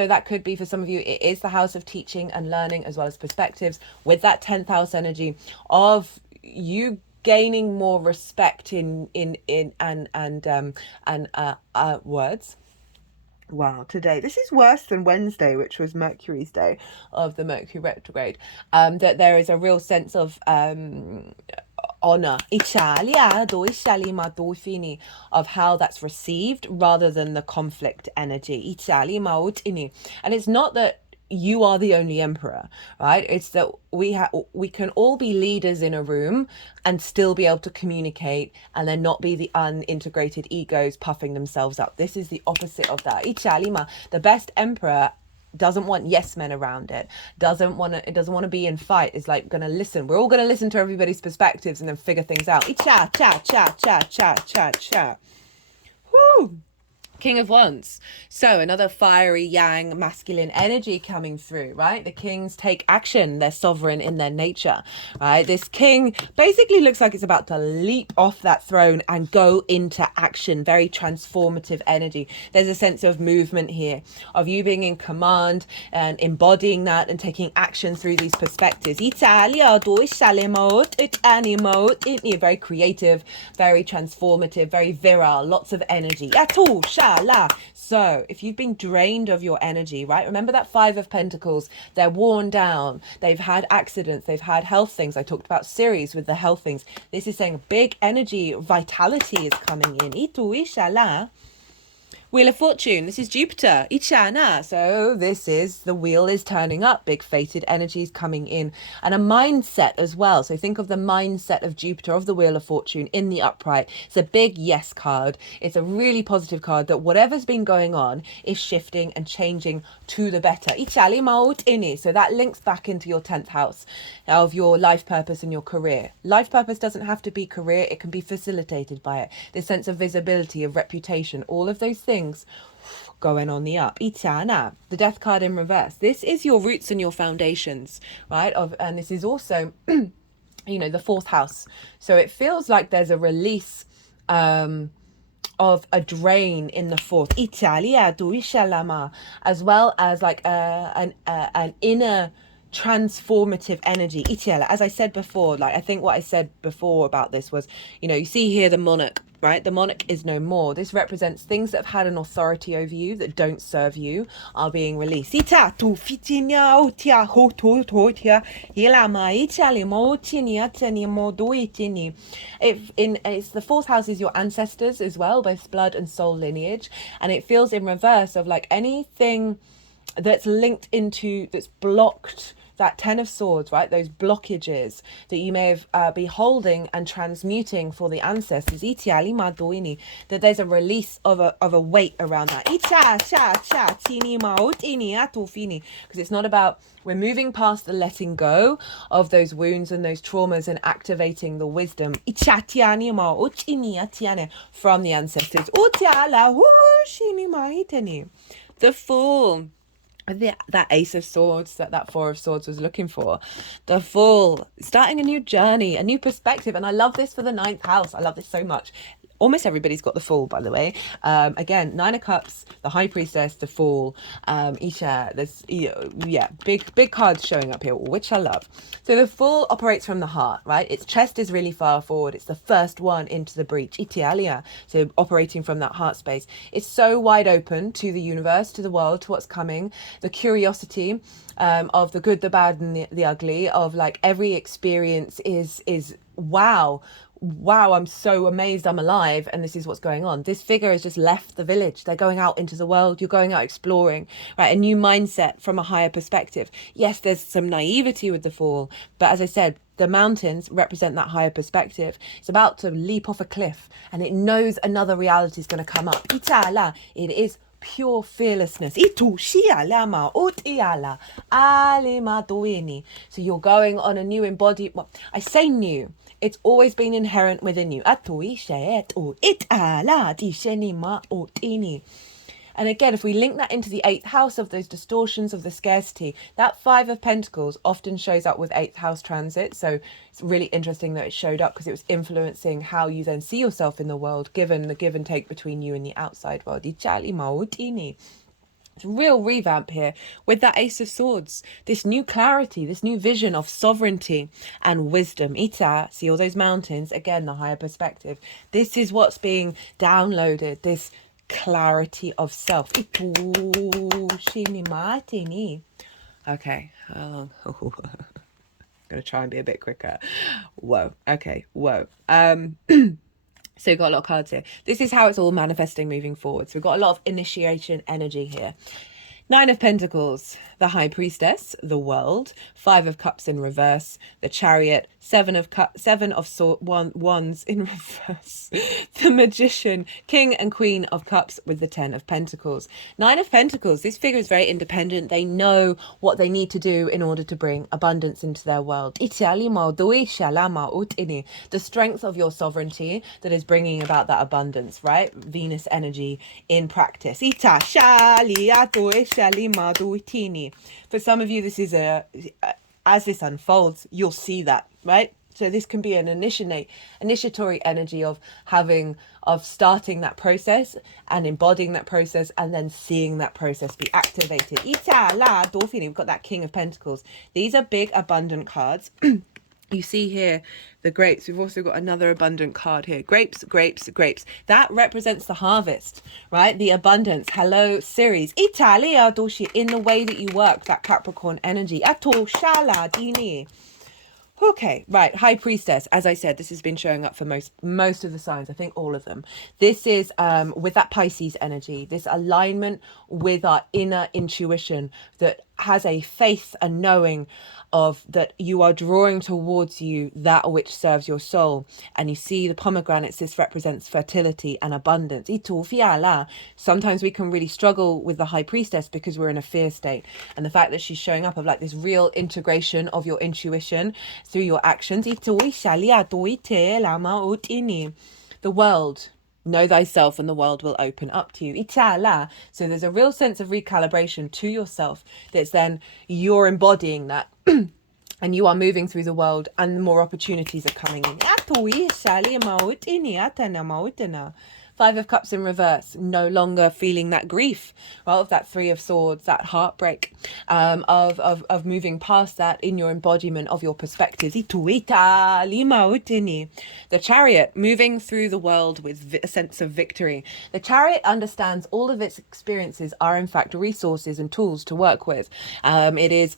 that could be, for some of you, it is the house of teaching and learning as well as perspectives, with that 10th house energy of you gaining more respect in words. Wow, today, this is worse than Wednesday, which was Mercury's day of the Mercury retrograde. That there is a real sense of honor of how that's received, rather than the conflict energy. And it's not that you are the only emperor, right? It's that we can all be leaders in a room and still be able to communicate, and then not be the unintegrated egos puffing themselves up. This is the opposite of that. The best emperor doesn't want yes men around it, doesn't want to be in fight. It's like, gonna listen. We're all gonna listen to everybody's perspectives and then figure things out. Whoo! King of Wands. So another fiery yang masculine energy coming through, right? The kings take action. They're sovereign in their nature, right? This king basically looks like it's about to leap off that throne and go into action. Very transformative energy. There's a sense of movement here, of you being in command and embodying that and taking action through these perspectives. Very creative, very transformative, very virile, lots of energy. Itala. So if you've been drained of your energy, right? Remember that Five of Pentacles, they're worn down. They've had accidents. They've had health things. I talked about Ceres with the health things. This is saying big energy, vitality is coming in. Itu ishala. Wheel of Fortune, this is Jupiter, Ichana. So this is, the wheel is turning up, big fated energies coming in, and a mindset as well. So think of the mindset of Jupiter, of the Wheel of Fortune in the upright. It's a big yes card. It's a really positive card that whatever's been going on is shifting and changing to the better. Ichali maut ini. So that links back into your 10th house of your life purpose and your career. Life purpose doesn't have to be career. It can be facilitated by it. This sense of visibility, of reputation, all of those things going on the up. Itana, the death card in reverse. This is your roots and your foundations, right? And this is also, the 4th house. So it feels like there's a release of a drain in the 4th. Italia tu ishalama, as well as like an inner transformative energy. As I said before, like I think what I said before about this was, you see here the monarch, right? The monarch is no more. This represents things that have had an authority over you that don't serve you are being released. It's the 4th house is your ancestors as well, both blood and soul lineage, and it feels in reverse of like anything that's linked into, that's blocked, that 10 of Swords, right? Those blockages that you may have be holding and transmuting for the ancestors. That there's a release of a weight around that. Because it's not about, we're moving past the letting go of those wounds and those traumas and activating the wisdom from the ancestors. The Fool. That Ace of Swords, that 4 of Swords was looking for. The Fool, starting a new journey, a new perspective. And I love this for the 9th house. I love this so much. Almost everybody's got the Fool, by the way. Again, 9 of Cups, the High Priestess, the Fool, Isha. There's, big cards showing up here, which I love. So the Fool operates from the heart, right? Its chest is really far forward. It's the first one into the breach. Itialia. So operating from that heart space. It's so wide open to the universe, to the world, to what's coming. The curiosity of the good, the bad, and the ugly, of like every experience is wow, I'm so amazed I'm alive and this is what's going on. This figure has just left the village. They're going out into the world. You're going out exploring, right? A new mindset from a higher perspective. Yes, there's some naivety with the Fool, but as I said, the mountains represent that higher perspective. It's about to leap off a cliff and it knows another reality is going to come up. Itala, it is pure fearlessness. So you're going on a new embodied, well, I say new, it's always been inherent within you. And again, if we link that into the 8th house of those distortions of the scarcity, that 5 of Pentacles often shows up with 8th house transit. So it's really interesting that it showed up because it was influencing how you then see yourself in the world, given the give and take between you and the outside world. It's a real revamp here with that Ace of Swords. This new clarity, this new vision of sovereignty and wisdom. Ita, see all those mountains? Again, the higher perspective. This is what's being downloaded. This clarity of self. Okay, how long? I'm gonna try and be a bit quicker. Whoa. Okay, whoa. So we've got a lot of cards here. This is how it's all manifesting moving forward. So we've got a lot of initiation energy here. 9 of Pentacles, the High Priestess, the World. 5 of Cups in reverse, the Chariot. 7 of Wands in reverse, the Magician. King and Queen of Cups with the 10 of Pentacles. 9 of Pentacles, this figure is very independent. They know what they need to do in order to bring abundance into their world. The strength of your sovereignty that is bringing about that abundance, right? Venus energy in practice. For some of you, this is as this unfolds, you'll see that, right? So this can be an initiatory energy of starting that process and embodying that process and then seeing that process be activated. We've got that King of Pentacles. These are big, abundant cards. You see here the grapes. We've also got another abundant card here. Grapes, grapes, grapes. That represents the harvest, right? The abundance. Hello, Ceres. Italia doshi, in the way that you work, that Capricorn energy. Ato shala dini. Okay, right. High Priestess. As I said, this has been showing up for most of the signs. I think all of them. This is with that Pisces energy, this alignment with our inner intuition that has a faith and knowing of that you are drawing towards you that which serves your soul. And you see the pomegranates, this represents fertility and abundance. Sometimes we can really struggle with the High Priestess because we're in a fear state. And the fact that she's showing up of like this real integration of your intuition through your actions. The world. Know thyself and the world will open up to you. So there's a real sense of recalibration to yourself that's then you're embodying that and you are moving through the world and more opportunities are coming in. Five of Cups in reverse, no longer feeling that grief, well, of that Three of Swords, that heartbreak, of moving past that in your embodiment of your perspectives. The Chariot, moving through the world with a sense of victory. The Chariot understands all of its experiences are in fact resources and tools to work with. It is...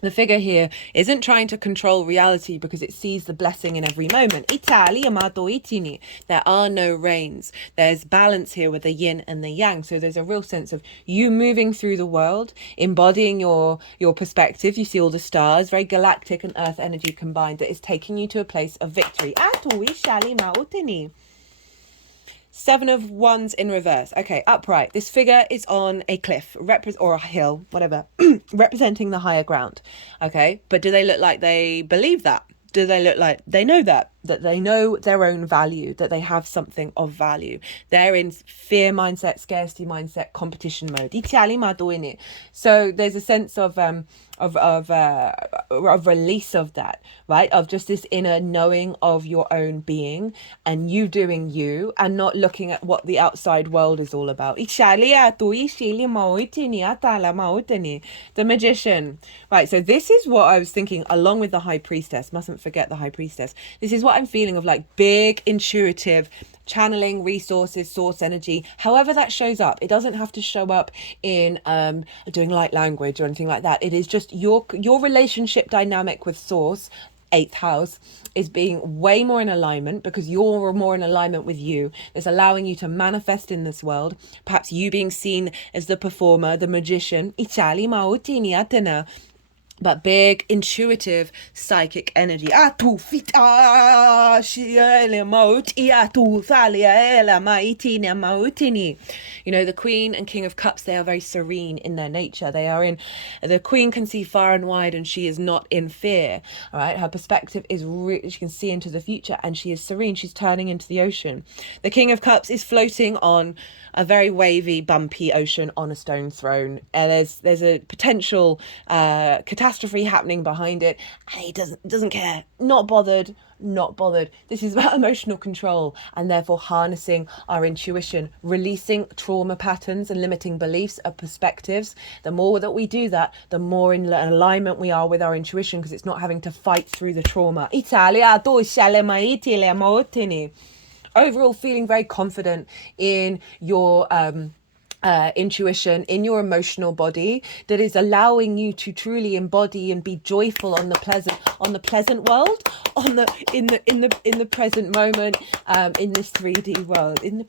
The figure here isn't trying to control reality because it sees the blessing in every moment. There are no rains. There's balance here with the yin and the yang. So there's a real sense of you moving through the world, embodying your perspective. You see all the stars, very galactic and earth energy combined, that is taking you to a place of victory. Seven of Wands in reverse. Okay, upright. This figure is on a cliff, or a hill, whatever, representing the higher ground. Okay, but do they look like they believe that? Do they look like they know that they know their own value, that they have something of value? They're in fear mindset, scarcity mindset, competition mode. So there's a sense of release of that, right? Of just this inner knowing of your own being and you doing you and not looking at what the outside world is all about. The Magician. Right, so this is what I was thinking along with the High Priestess. Mustn't forget the High Priestess. This is what I'm feeling of, like big, intuitive, channeling resources, source energy, however that shows up. It doesn't have to show up in doing light language or anything like that. It is just your relationship dynamic with source, 8th house, is being way more in alignment because you're more in alignment with you. It's allowing you to manifest in this world. Perhaps you being seen as the performer, the magician. But big, intuitive, psychic energy. You know, the Queen and King of Cups, they are very serene in their nature. The Queen can see far and wide and she is not in fear. All right, her perspective is she can see into the future and she is serene. She's turning into the ocean. The King of Cups is floating on a very wavy, bumpy ocean on a stone throne. There's a potential catastrophe happening behind it, and he doesn't care. Not bothered. This is about emotional control and therefore harnessing our intuition, releasing trauma patterns and limiting beliefs of perspectives. The more that we do that, the more in alignment we are with our intuition because it's not having to fight through the trauma. Overall, feeling very confident in your intuition, in your emotional body, that is allowing you to truly embody and be joyful on the pleasant world, in the present moment, in this 3D world, in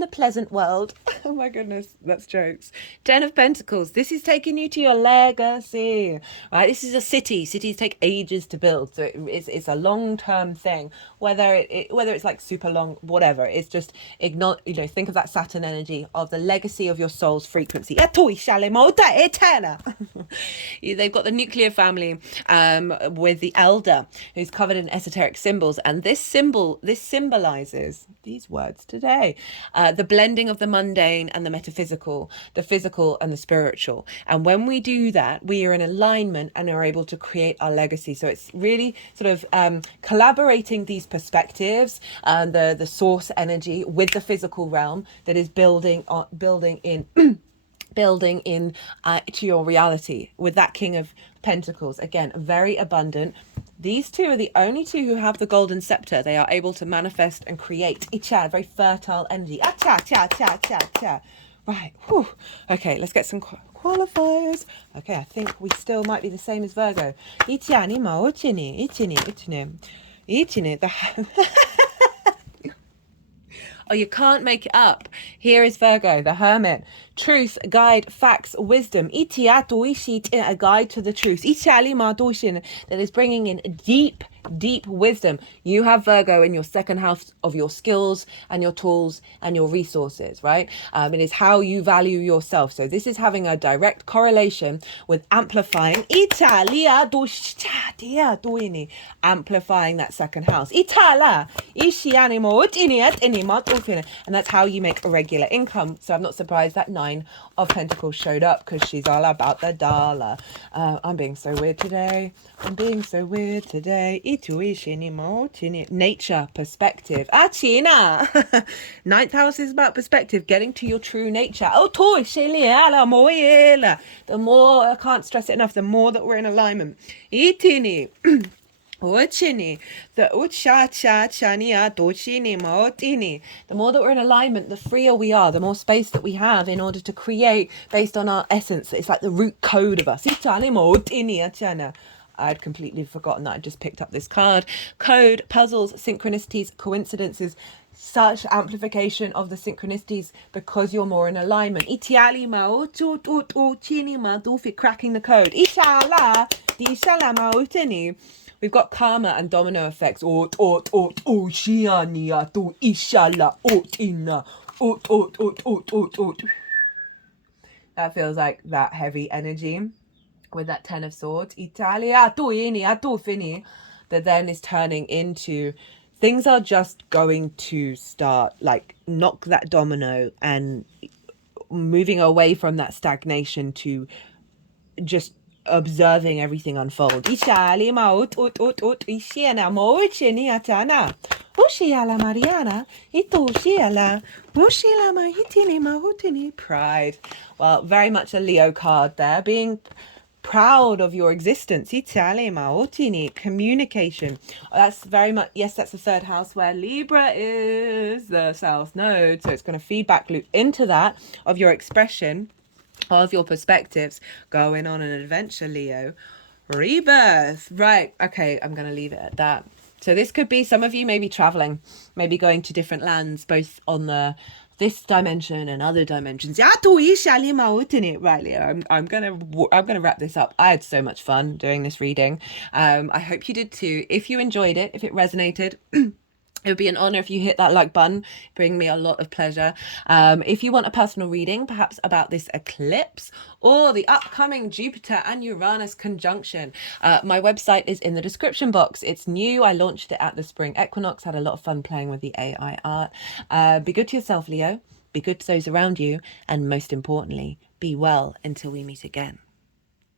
the pleasant world. Oh my goodness, that's jokes. 10 of Pentacles. This is taking you to your legacy, right? This is a city. Cities take ages to build, so it's a long-term thing. Whether it's like super long, whatever. It's just think of that Saturn energy of the legacy of your soul's frequency. They've got the nuclear family with the elder who's covered in esoteric symbols, and this symbolizes these words today, the blending of the mundane and the metaphysical, the physical and the spiritual. And when we do that, we are in alignment and are able to create our legacy. So it's really sort of collaborating these perspectives and the source energy with the physical realm that is building in to your reality with that King of Pentacles. Again, very abundant, These two are the only two who have the golden scepter. They are able to manifest and create. Icha, very fertile energy. Acha, cha, cha, cha, cha. Right. Whew. Okay, let's get some qualifiers. Okay, I think we still might be the same as Virgo. Ichani ma ochini, ichini, ichini. Ichini, Oh, you can't make it up. Here is Virgo, the Hermit. Truth, guide, facts, wisdom. A guide to the truth. That is bringing in deep, deep wisdom. You have Virgo in your second house of your skills and your tools and your resources, right? It is how you value yourself. So this is having a direct correlation with amplifying amplifying that second house. And that's how you make a regular income. So I'm not surprised that 9 of Pentacles showed up, because she's all about the dollar. I'm being so weird today. Nature, perspective. China. Ninth house is about perspective, getting to your true nature. The more, I can't stress it enough, the more that we're in alignment. The more that we're in alignment, the freer we are, the more space that we have in order to create based on our essence. It's like the root code of us. I'd completely forgotten that. I just picked up this card. Code, puzzles, synchronicities, coincidences. Such amplification of the synchronicities because you're more in alignment. Cracking the code. We've got karma and domino effects. That feels like that heavy energy with that 10 of swords. That then is turning into things are just going to start, like, knock that domino and moving away from that stagnation to just observing everything unfold. Pride. Well, very much a Leo card there, being proud of your existence. Communication. That's very much, yes, that's the third house where Libra is the south node, so it's going to feedback loop into that of your expression, of your perspectives, going on an adventure, Leo. Rebirth. Right, okay, I'm going to leave it at that. So this could be, some of you may be traveling, maybe going to different lands, both on this dimension and other dimensions. Right, Leo, I'm gonna wrap this up. I had so much fun doing this reading. I hope you did too. If you enjoyed it, if it resonated, it would be an honor if you hit that like button. Bring me a lot of pleasure. If you want a personal reading, perhaps about this eclipse or the upcoming Jupiter and Uranus conjunction, my website is in the description box. It's new. I launched it at the spring equinox. Had a lot of fun playing with the AI art. Be good to yourself, Leo. Be good to those around you. And most importantly, be well until we meet again.